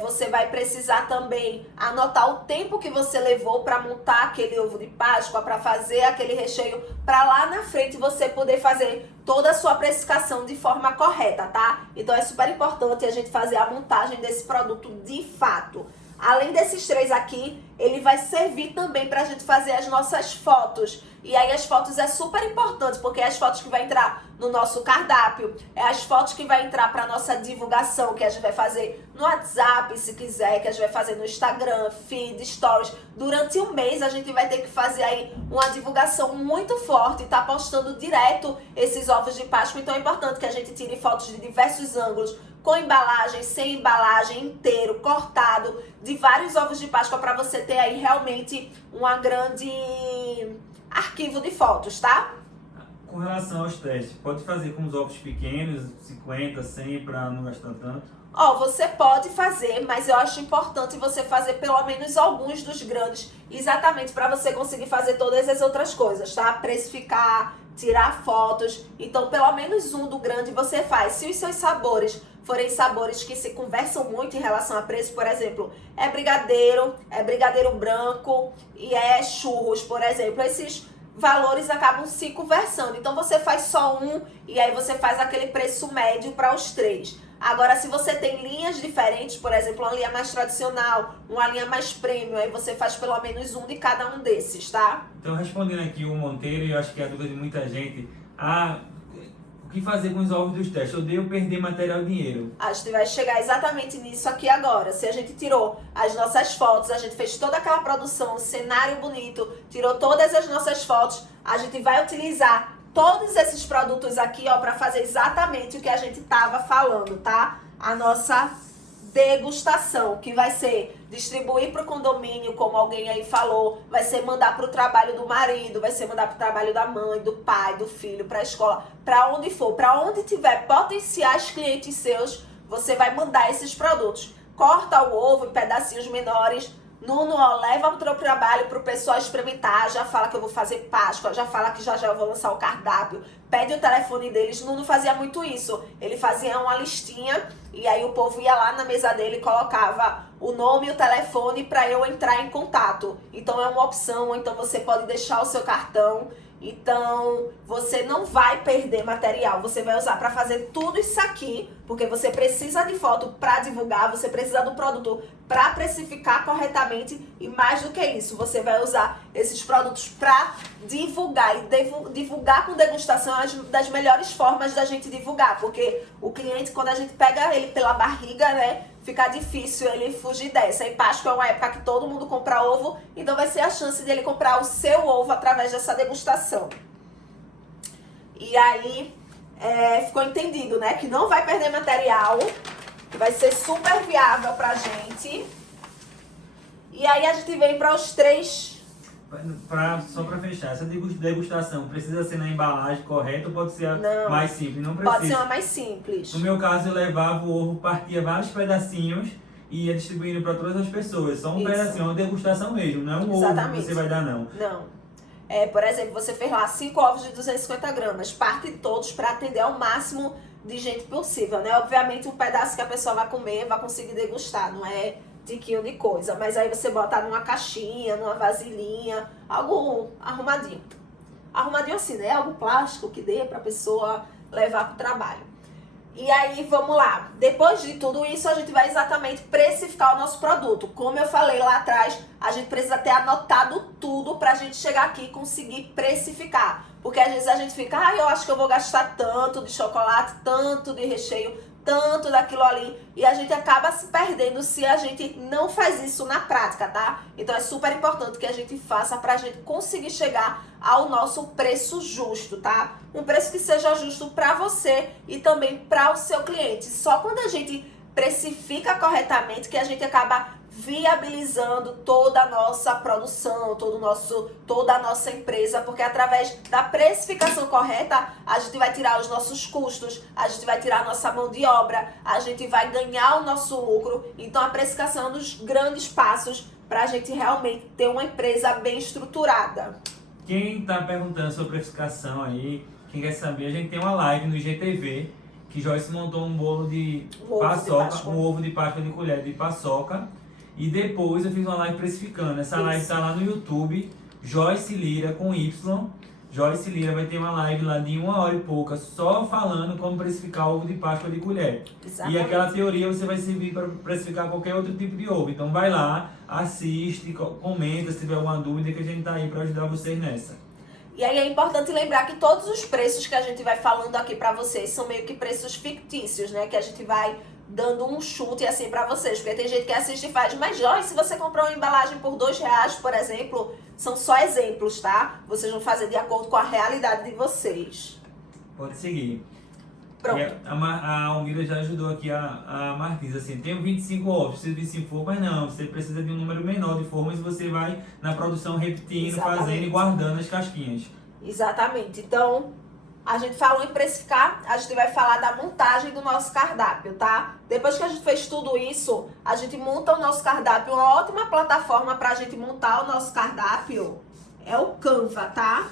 Você vai precisar também anotar o tempo que você levou para montar aquele ovo de Páscoa, para fazer aquele recheio, para lá na frente você poder fazer toda a sua precificação de forma correta, tá? Então é super importante a gente fazer a montagem desse produto de fato. Além desses 3 aqui, ele vai servir também para a gente fazer as nossas fotos. E aí as fotos é super importante, porque é as fotos que vai entrar no nosso cardápio, é as fotos que vai entrar para nossa divulgação, que a gente vai fazer no WhatsApp, se quiser, que a gente vai fazer no Instagram, feed, stories. Durante um mês a gente vai ter que fazer aí uma divulgação muito forte, tá postando direto esses ovos de Páscoa. Então é importante que a gente tire fotos de diversos ângulos, com embalagem, sem embalagem, inteiro, cortado, de vários ovos de Páscoa, para você ter aí realmente uma grande arquivo de fotos, tá? Com relação aos testes, pode fazer com os ovos pequenos, 50, 100, para não gastar tanto? Você pode fazer, mas eu acho importante você fazer pelo menos alguns dos grandes, exatamente para você conseguir fazer todas as outras coisas, tá? Precificar, tirar fotos. Então, pelo menos um do grande você faz. Se os seus sabores forem sabores que se conversam muito em relação a preço, por exemplo, é brigadeiro branco e é churros, por exemplo, esses valores acabam se conversando. Então você faz só um e aí você faz aquele preço médio para os 3. Agora, se você tem linhas diferentes, por exemplo, uma linha mais tradicional, uma linha mais premium, aí você faz pelo menos um de cada um desses, tá? Então, respondendo aqui o Monteiro, eu acho que é a dúvida de muita gente, o que fazer com os ovos dos testes? Eu odeio perder material e dinheiro. A gente vai chegar exatamente nisso aqui agora. Se a gente tirou as nossas fotos, a gente fez toda aquela produção, um cenário bonito, tirou todas as nossas fotos, a gente vai utilizar todos esses produtos aqui, ó, para fazer exatamente o que a gente tava falando, tá? A nossa degustação, que vai ser distribuir para o condomínio, como alguém aí falou, vai ser mandar para o trabalho do marido, vai ser mandar para o trabalho da mãe, do pai, do filho, para a escola, para onde for, para onde tiver potenciais clientes seus, você vai mandar esses produtos. Corta o ovo em pedacinhos menores. Nuno, ó, leva para o trabalho para o pessoal experimentar, já fala que eu vou fazer Páscoa, já fala que já eu vou lançar o cardápio, pede o telefone deles. Nuno fazia muito isso, ele fazia uma listinha e aí o povo ia lá na mesa dele e colocava o nome e o telefone para eu entrar em contato. Então é uma opção, então você pode deixar o seu cartão. Então, você não vai perder material, você vai usar para fazer tudo isso aqui, porque você precisa de foto para divulgar, você precisa do produto para precificar corretamente e mais do que isso, você vai usar esses produtos para divulgar e divulgar com degustação é uma das melhores formas da gente divulgar, porque o cliente, quando a gente pega ele pela barriga, né, fica difícil ele fugir dessa. E Páscoa é uma época que todo mundo compra ovo, então vai ser a chance dele comprar o seu ovo através dessa degustação. E aí, ficou entendido, né? Que não vai perder material, que vai ser super viável pra gente. E aí a gente vem para os 3... Só para fechar, essa degustação precisa ser na embalagem correta ou pode ser mais simples? Não precisa. Pode ser uma mais simples. No meu caso, eu levava o ovo, partia vários pedacinhos e ia distribuindo para todas as pessoas. Só um pedacinho, uma degustação mesmo, não é um ovo que você vai dar, não. Não. Por exemplo, você fez lá 5 ovos de 250 gramas, parte todos para atender ao máximo de gente possível, né? Obviamente, um pedaço que a pessoa vai comer, vai conseguir degustar, não é tiquinho de coisa, mas aí você bota numa caixinha, numa vasilhinha, algo arrumadinho. Arrumadinho assim, né? Algo plástico que dê pra pessoa levar pro trabalho. E aí, vamos lá. Depois de tudo isso, a gente vai exatamente precificar o nosso produto. Como eu falei lá atrás, a gente precisa ter anotado tudo pra gente chegar aqui e conseguir precificar. Porque às vezes a gente fica, eu acho que eu vou gastar tanto de chocolate, tanto de recheio, tanto daquilo ali. E a gente acaba se perdendo se a gente não faz isso na prática, tá? Então é super importante que a gente faça pra gente conseguir chegar ao nosso preço justo, tá? Um preço que seja justo pra você e também para o seu cliente. Só quando a gente precifica corretamente que a gente acaba viabilizando toda a nossa produção, toda a nossa empresa, porque através da precificação correta, a gente vai tirar os nossos custos, a gente vai tirar a nossa mão de obra, a gente vai ganhar o nosso lucro. Então a precificação é um dos grandes passos para a gente realmente ter uma empresa bem estruturada. Quem está perguntando sobre precificação aí, quem quer saber, a gente tem uma live no IGTV, que Joyce montou um bolo de paçoca, um ovo de Páscoa de colher de paçoca. E depois eu fiz uma live precificando. Essa live tá lá no YouTube, Joyce Lira com Y. Joyce Lira vai ter uma live lá de 1 hora e pouca, só falando como precificar ovo de Páscoa de colher. Exatamente. E aquela teoria você vai servir para precificar qualquer outro tipo de ovo. Então vai lá, assiste, comenta se tiver alguma dúvida, que a gente tá aí para ajudar vocês nessa. E aí é importante lembrar que todos os preços que a gente vai falando aqui para vocês são meio que preços fictícios, né? Que a gente vai dando um chute assim pra vocês, porque tem gente que assiste e faz, mas Joyce, se você comprar uma embalagem por R$2, por exemplo, são só exemplos, tá? Vocês vão fazer de acordo com a realidade de vocês. Pode seguir. Pronto. E a Almira já ajudou aqui a Martins, assim, tenho 25 ovos, preciso de 25 formas, não, você precisa de um número menor de formas e você vai na produção repetindo, fazendo e guardando as casquinhas. Exatamente, então a gente falou em precificar, a gente vai falar da montagem do nosso cardápio, tá? Depois que a gente fez tudo isso, a gente monta o nosso cardápio. Uma ótima plataforma pra gente montar o nosso cardápio é o Canva, tá?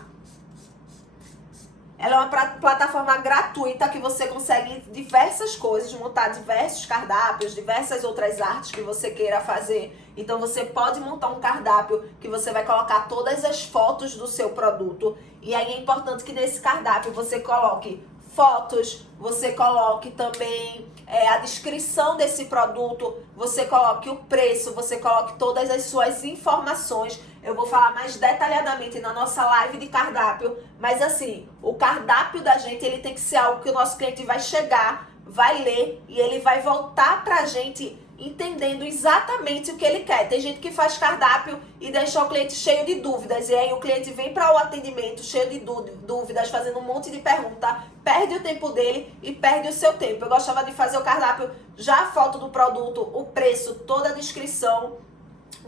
Ela é uma plataforma gratuita que você consegue diversas coisas, montar diversos cardápios, diversas outras artes que você queira fazer. Então você pode montar um cardápio que você vai colocar todas as fotos do seu produto. E aí é importante que nesse cardápio você coloque fotos, você coloque também a descrição desse produto, você coloque o preço, você coloque todas as suas informações. Eu vou falar mais detalhadamente na nossa live de cardápio, mas assim, o cardápio da gente ele tem que ser algo que o nosso cliente vai chegar, vai ler e ele vai voltar pra gente entendendo exatamente o que ele quer. Tem gente que faz cardápio e deixa o cliente cheio de dúvidas, e aí o cliente vem para o atendimento cheio de dúvidas, fazendo um monte de perguntas, perde o tempo dele e perde o seu tempo. Eu gostava de fazer o cardápio, já a foto do produto, o preço, toda a descrição,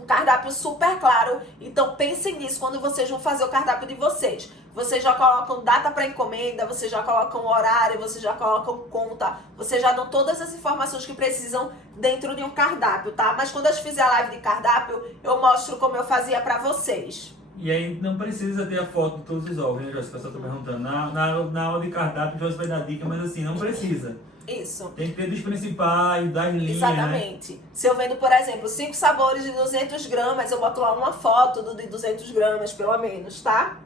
um cardápio super claro. Então pensem nisso quando vocês vão fazer o cardápio de vocês. Vocês já colocam data para encomenda, vocês já colocam horário, vocês já colocam conta, vocês já dão todas as informações que precisam dentro de um cardápio, tá? Mas quando eu fizer a live de cardápio, eu mostro como eu fazia para vocês. E aí não precisa ter a foto de todos os ovos, né, Joyce? O pessoal tá perguntando. Na aula de cardápio, Joyce vai dar dica, mas assim, não precisa. Isso. Tem que ter dos principais, das linhas, exatamente. Né? Se eu vendo, por exemplo, 5 sabores de 200 gramas, eu boto lá uma foto do de 200 gramas, pelo menos, tá?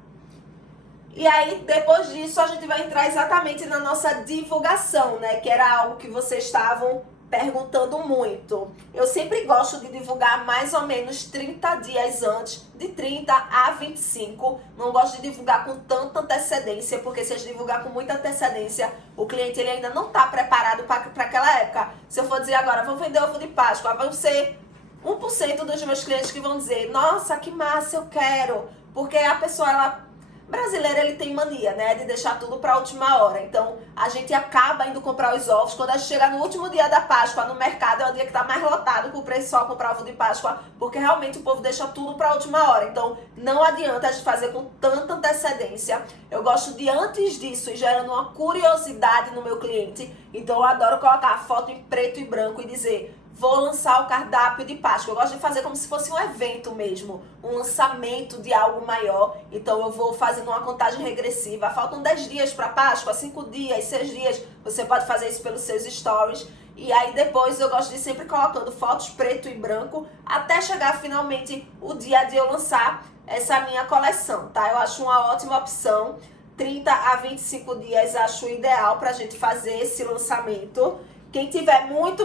E aí, depois disso, a gente vai entrar exatamente na nossa divulgação, né? Que era algo que vocês estavam perguntando muito. Eu sempre gosto de divulgar mais ou menos 30 dias antes, de 30 a 25. Não gosto de divulgar com tanta antecedência, porque se a gente divulgar com muita antecedência, o cliente ele ainda não está preparado para aquela época. Se eu for dizer agora, vou vender ovo de Páscoa, vão ser 1% dos meus clientes que vão dizer, nossa, que massa, eu quero. Porque a pessoa, ela... brasileiro, ele tem mania, né, de deixar tudo para a última hora. Então, a gente acaba indo comprar os ovos. Quando a gente chega no último dia da Páscoa, no mercado, é o dia que está mais lotado para o pessoal comprar ovo de Páscoa, porque realmente o povo deixa tudo para a última hora. Então, não adianta a gente fazer com tanta antecedência. Eu gosto de, antes disso, ir gerando uma curiosidade no meu cliente. Então, eu adoro colocar a foto em preto e branco e dizer... vou lançar o cardápio de Páscoa. Eu gosto de fazer como se fosse um evento mesmo, um lançamento de algo maior. Então eu vou fazendo uma contagem regressiva. Faltam 10 dias para Páscoa, 5 dias, 6 dias. Você pode fazer isso pelos seus stories. E aí depois eu gosto de sempre colocando fotos preto e branco até chegar finalmente o dia de eu lançar essa minha coleção, tá? Eu acho uma ótima opção. 30 a 25 dias acho o ideal pra gente fazer esse lançamento. Quem tiver muito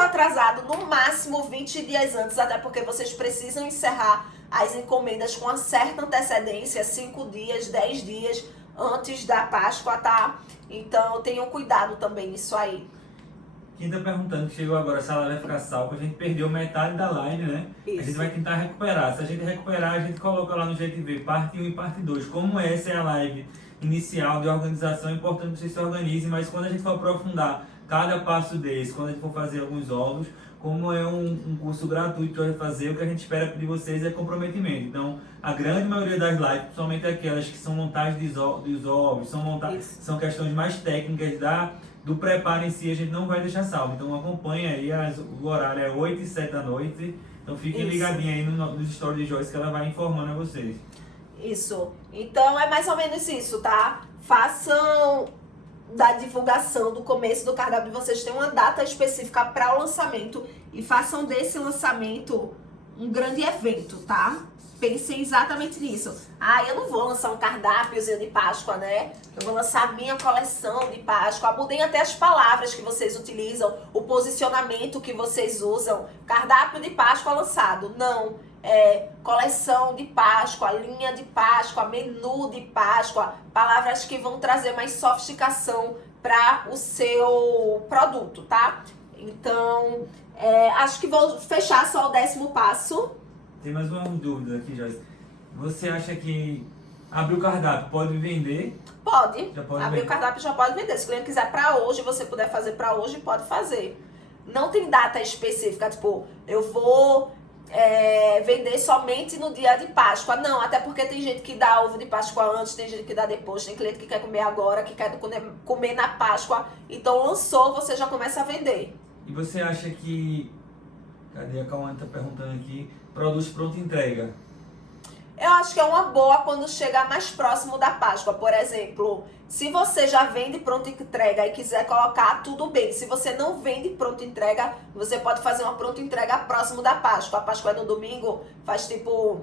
atrasado, no máximo 20 dias antes, até porque vocês precisam encerrar as encomendas com uma certa antecedência, 5 dias, 10 dias antes da Páscoa, tá? Então tenham cuidado também nisso aí. Quem tá perguntando que chegou agora se a live vai ficar salva, a gente perdeu metade da live, né? Isso. A gente vai tentar recuperar. Se a gente recuperar, a gente coloca lá no GTV parte 1 e parte 2. Como essa é a live inicial de organização, é importante que vocês se organizem, mas quando a gente for aprofundar cada passo desse, quando a gente for fazer alguns ovos, como é um curso gratuito para fazer, o que a gente espera de vocês é comprometimento. Então, a grande maioria das lives, principalmente aquelas que são montagem dos ovos, são questões mais técnicas do preparo em si, a gente não vai deixar salvo. Então acompanha aí, o horário é 8 e 7 da noite. Então fiquem ligadinhos aí nos stories de Joyce que ela vai informando a vocês. Isso. Então é mais ou menos isso, tá? Façam da divulgação do começo do cardápio, vocês têm uma data específica para o lançamento e façam desse lançamento um grande evento, tá? Pensem exatamente nisso. Eu não vou lançar um cardápiozinho de Páscoa, né? Eu vou lançar a minha coleção de Páscoa. Mudem até as palavras que vocês utilizam, o posicionamento que vocês usam. Cardápio de Páscoa lançado. Não. Coleção de Páscoa, linha de Páscoa, menu de Páscoa. Palavras que vão trazer mais sofisticação para o seu produto, tá? Então, acho que vou fechar só o 10º passo. Tem mais uma dúvida aqui, Joyce. Você acha que abrir o cardápio pode vender? Pode. Já pode abrir o cardápio já pode vender. Se o cliente quiser para hoje, você puder fazer para hoje, pode fazer. Não tem data específica, tipo, eu vou vender somente no dia de Páscoa. Não, até porque tem gente que dá ovo de Páscoa antes, tem gente que dá depois, tem cliente que quer comer agora, que quer comer na Páscoa. Então lançou, você já começa a vender. E você acha que... Cadê a Cauã tá perguntando aqui? Produz pronta entrega. Eu acho que é uma boa quando chegar mais próximo da Páscoa. Por exemplo, se você já vende pronta entrega e quiser colocar, tudo bem. Se você não vende pronta entrega, você pode fazer uma pronta entrega próximo da Páscoa. A Páscoa é no domingo, faz tipo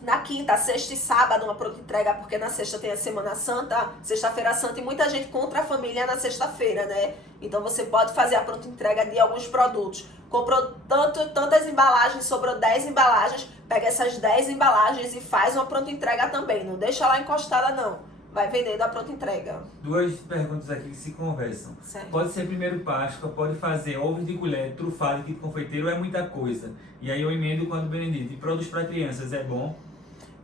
na quinta, sexta e sábado uma pronta entrega, porque na sexta tem a Semana Santa, Sexta-feira Santa, e muita gente contra a família na sexta-feira, né? Então você pode fazer a pronta entrega de alguns produtos. Comprou tantas embalagens, sobrou 10 embalagens, pega essas 10 embalagens e faz uma pronta entrega também. Não deixa lá encostada, não. Vai vendendo a pronta entrega. Duas perguntas aqui que se conversam. Certo. Pode ser primeiro Páscoa, pode fazer ovos de colher, trufado, kit confeiteiro, é muita coisa. E aí eu emendo com a do Benedito. E produtos para crianças é bom?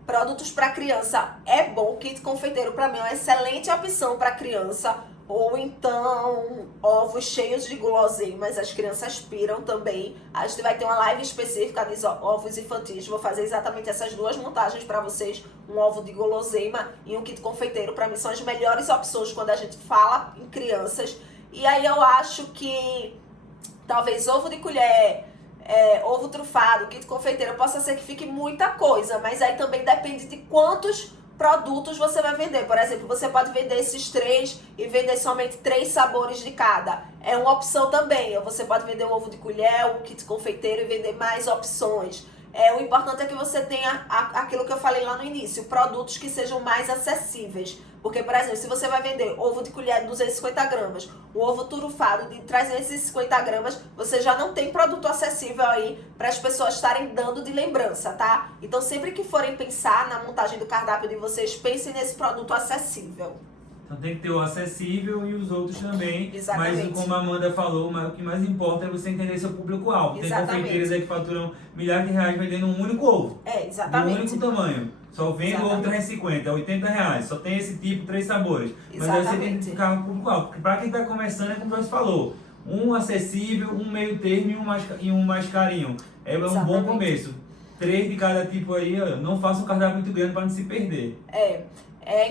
Produtos para criança é bom. Kit confeiteiro para mim é uma excelente opção para criança. Ou então ovos cheios de guloseimas, as crianças piram também. A gente vai ter uma live específica de ovos infantis. Vou fazer exatamente essas duas montagens para vocês. Um ovo de guloseima e um kit confeiteiro. Para mim são as melhores opções quando a gente fala em crianças. E aí eu acho que talvez ovo de colher, ovo trufado, kit confeiteiro, possa ser que fique muita coisa. Mas aí também depende de quantos produtos você vai vender. Por exemplo, você pode vender esses 3 e vender somente 3 sabores de cada. É uma opção também. Ou você pode vender um ovo de colher, um kit confeiteiro e vender mais opções. O importante é que você tenha aquilo que eu falei lá no início, produtos que sejam mais acessíveis. Porque, por exemplo, se você vai vender ovo de colher de 250 gramas, o ovo trufado de 350 gramas, você já não tem produto acessível aí para as pessoas estarem dando de lembrança, tá? Então, sempre que forem pensar na montagem do cardápio de vocês, pensem nesse produto acessível. Então tem que ter o acessível e os outros também. Exatamente. Mas como a Amanda falou, o que mais importa é você entender seu público-alvo. Tem confeiteiros aí que faturam milhares de reais vendendo um único ovo. Exatamente. De um único tamanho. Só vendo ovo 350, 80 reais. Só tem esse tipo, 3 sabores. Mas aí você tem que ficar no público-alvo. Porque para quem está começando, é como você falou. Um acessível, um meio termo e um mais carinho. É um bom começo. 3 de cada tipo aí, ó, não faça um cardápio muito grande para não se perder.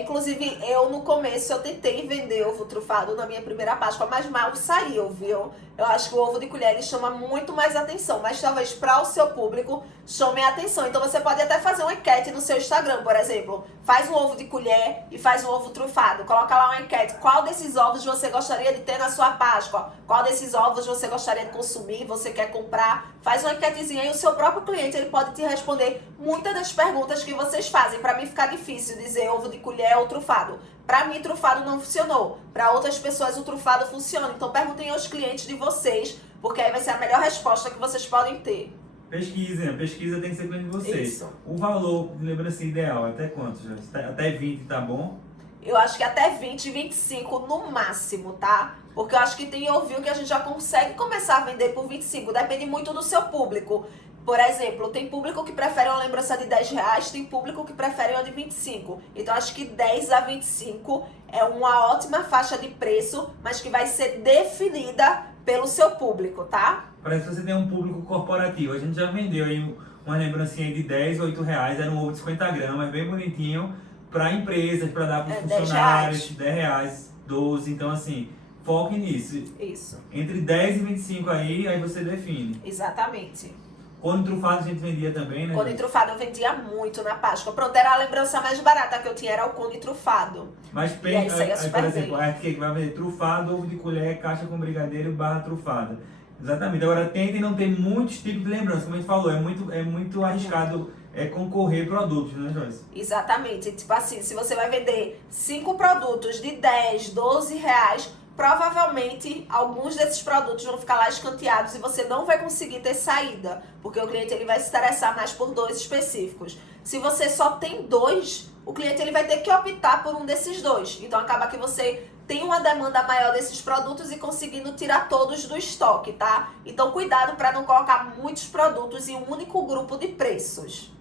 Inclusive, eu no começo eu tentei vender ovo trufado na minha primeira Páscoa, mas mal saiu, viu? Eu acho que o ovo de colher ele chama muito mais atenção, mas talvez para o seu público chame a atenção. Então você pode até fazer uma enquete no seu Instagram, por exemplo. faz um ovo de colher e faz um ovo trufado. Coloca lá uma enquete. Qual desses ovos você gostaria de ter na sua Páscoa? Qual desses ovos você gostaria de consumir? Você quer comprar? Faz uma enquetezinha e o seu próprio cliente ele pode te responder muitas das perguntas que vocês fazem. Para mim ficar difícil dizer ovo de colher ou trufado. Para mim, trufado não funcionou. Para outras pessoas, o trufado funciona. Então, perguntem aos clientes de vocês, porque aí vai ser a melhor resposta que vocês podem ter. Pesquisa, pesquisa tem que ser com de vocês. Isso. O valor de lembrança ideal, até quanto, já? Até 20 tá bom? Eu acho que até 20, 25 no máximo, tá? Porque eu acho que tem ouvido que a gente já consegue começar a vender por 25. Depende muito do seu público. Por exemplo, tem público que prefere uma lembrança de 10 reais, tem público que prefere uma de 25. Então, acho que 10 a 25 é uma ótima faixa de preço, mas que vai ser definida pelo seu público, tá? Parece que você tem um público corporativo. A gente já vendeu aí uma lembrancinha de 10, 8 reais, era um ovo de 50 gramas, bem bonitinho, para empresas, para dar para os funcionários, 10 reais, 12. Então, assim, foque nisso. Isso. Entre 10 e 25 aí você define. Exatamente. Cone trufado a gente vendia também, né? Cone trufado eu vendia muito na Páscoa. Pronto, era a lembrança mais barata que eu tinha, era o cone trufado. Mas E aí saía por super exemplo, bem. a Art Cake vai vender trufado, ovo de colher, caixa com brigadeiro barra trufada. Exatamente. Agora tentem não ter muitos tipos de lembrança, como a gente falou, é muito arriscado concorrer produtos, né, Joyce? Exatamente. Tipo assim, se você vai vender 5 produtos de 10, 12 reais, provavelmente alguns desses produtos vão ficar lá escanteados e você não vai conseguir ter saída, porque o cliente ele vai se interessar mais por 2 específicos. Se você só tem 2, o cliente ele vai ter que optar por um desses 2. Então acaba que você tem uma demanda maior desses produtos e conseguindo tirar todos do estoque, tá? Então cuidado para não colocar muitos produtos em um único grupo de preços.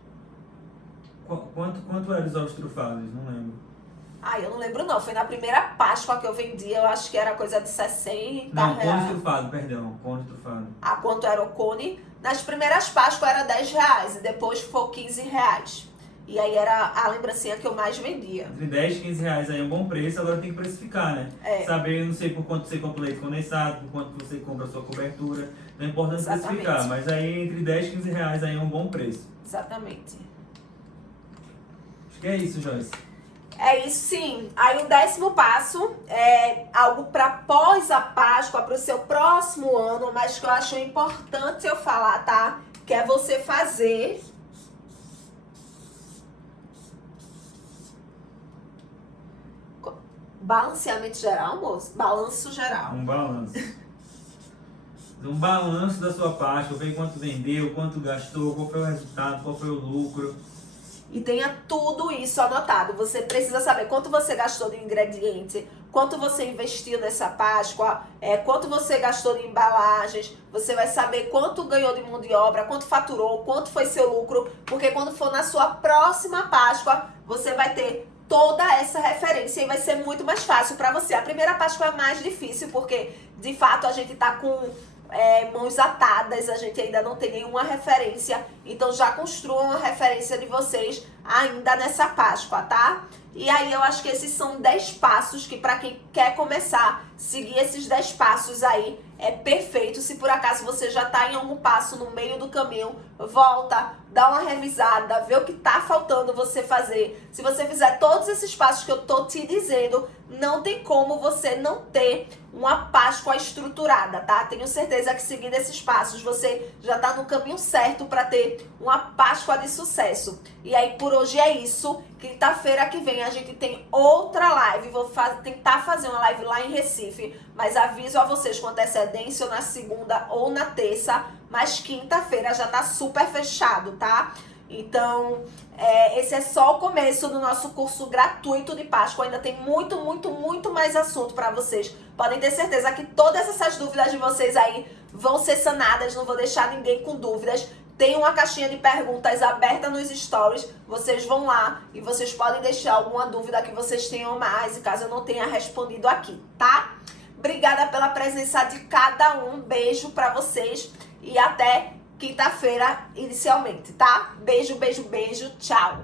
Quanto eram os ovos trufados? Não lembro. Eu não lembro não. Foi na primeira Páscoa que eu vendi. Eu acho que era coisa de 60 Não, reais. cone trufado, perdão. Cone trufado. Quanto era o cone? Nas primeiras Páscoas era 10 reais. E depois foi 15 reais. E aí era a lembrancinha que eu mais vendia. Entre 10 e 15 reais aí é um bom preço, agora tem que precificar, né? Saber, não sei por quanto você compra leite condensado, por quanto você compra a sua cobertura. Não é importante precificar, mas aí entre 10 e 15 reais aí é um bom preço. Exatamente. Acho que é isso, Joyce. É isso, sim. Aí o 10º passo é algo para pós a Páscoa, para o seu próximo ano, mas que eu acho importante eu falar, tá? Que é você fazer balanceamento geral, moço? Balanço geral. Um balanço. Um balanço da sua Páscoa, ver quanto vendeu, quanto gastou, qual foi o resultado, qual foi o lucro. E tenha tudo isso anotado. Você precisa saber quanto você gastou de ingrediente, quanto você investiu nessa Páscoa, quanto você gastou de embalagens. Você vai saber quanto ganhou de mão de obra, quanto faturou, quanto foi seu lucro. Porque quando for na sua próxima Páscoa, você vai ter toda essa referência e vai ser muito mais fácil para você. A primeira Páscoa é mais difícil porque, de fato, a gente tá com mãos atadas, a gente ainda não tem nenhuma referência, então já construam uma referência de vocês ainda nessa Páscoa, tá? E aí eu acho que esses são 10 passos que para quem quer começar, seguir esses 10 passos aí é perfeito. Se por acaso você já tá em algum passo no meio do caminho, volta, dá uma revisada, vê o que tá faltando você fazer. Se você fizer todos esses passos que eu tô te dizendo, não tem como você não ter uma Páscoa estruturada, tá? Tenho certeza que seguindo esses passos você já tá no caminho certo para ter uma Páscoa de sucesso. E aí por hoje é isso. Quinta-feira que vem a gente tem outra live. Vou tentar fazer uma live lá em Recife, mas aviso a vocês com antecedência ou na segunda ou na terça. Mas quinta-feira já tá super fechado, tá? Então, esse é só o começo do nosso curso gratuito de Páscoa. Ainda tem muito, muito, muito mais assunto para vocês. Podem ter certeza que todas essas dúvidas de vocês aí vão ser sanadas. Não vou deixar ninguém com dúvidas. Tem uma caixinha de perguntas aberta nos stories. Vocês vão lá e vocês podem deixar alguma dúvida que vocês tenham mais, caso eu não tenha respondido aqui, tá? Obrigada pela presença de cada um. Beijo pra vocês e até quinta-feira inicialmente, tá? Beijo, beijo, beijo. Tchau.